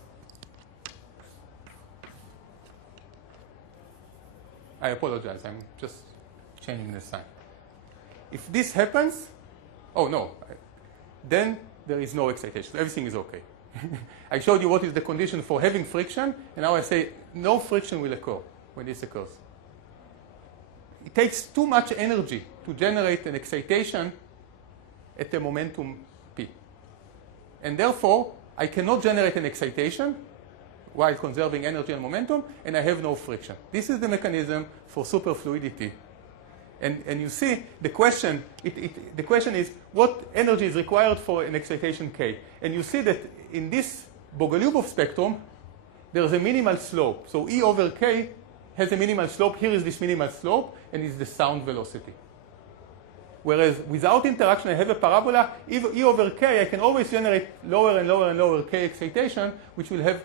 I apologize, I'm just changing the sign. If this happens, oh no, then there is no excitation. Everything is okay. I showed you what is the condition for having friction, and now I say no friction will occur when this occurs. It takes too much energy to generate an excitation at the momentum p. And therefore, I cannot generate an excitation while conserving energy and momentum, and I have no friction. This is the mechanism for superfluidity. And you see, the question is, what energy is required for an excitation K? And you see that in this Bogoliubov spectrum, there is a minimal slope. So E over K has a minimal slope. Here is this minimal slope, and it's the sound velocity. Whereas without interaction, I have a parabola. E over K, I can always generate lower and lower and lower K excitation, which will have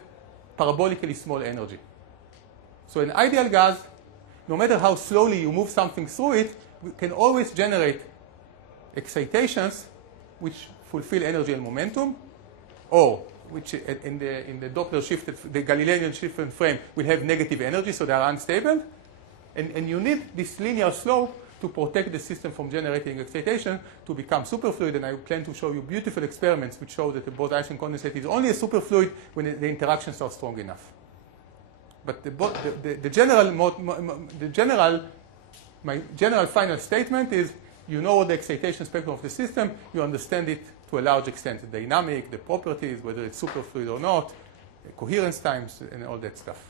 parabolically small energy. So an ideal gas, no matter how slowly you move something through it, we can always generate excitations which fulfill energy and momentum, or which in the Doppler shifted, the Galilean shifted frame will have negative energy, so they are unstable. And you need this linear slope to protect the system from generating excitation to become superfluid. And I plan to show you beautiful experiments which show that the Bose-Einstein condensate is only a superfluid when the interactions are strong enough. But my general final statement is, you know the excitation spectrum of the system, you understand it to a large extent, the dynamic, the properties, whether it's superfluid or not, coherence times, and all that stuff.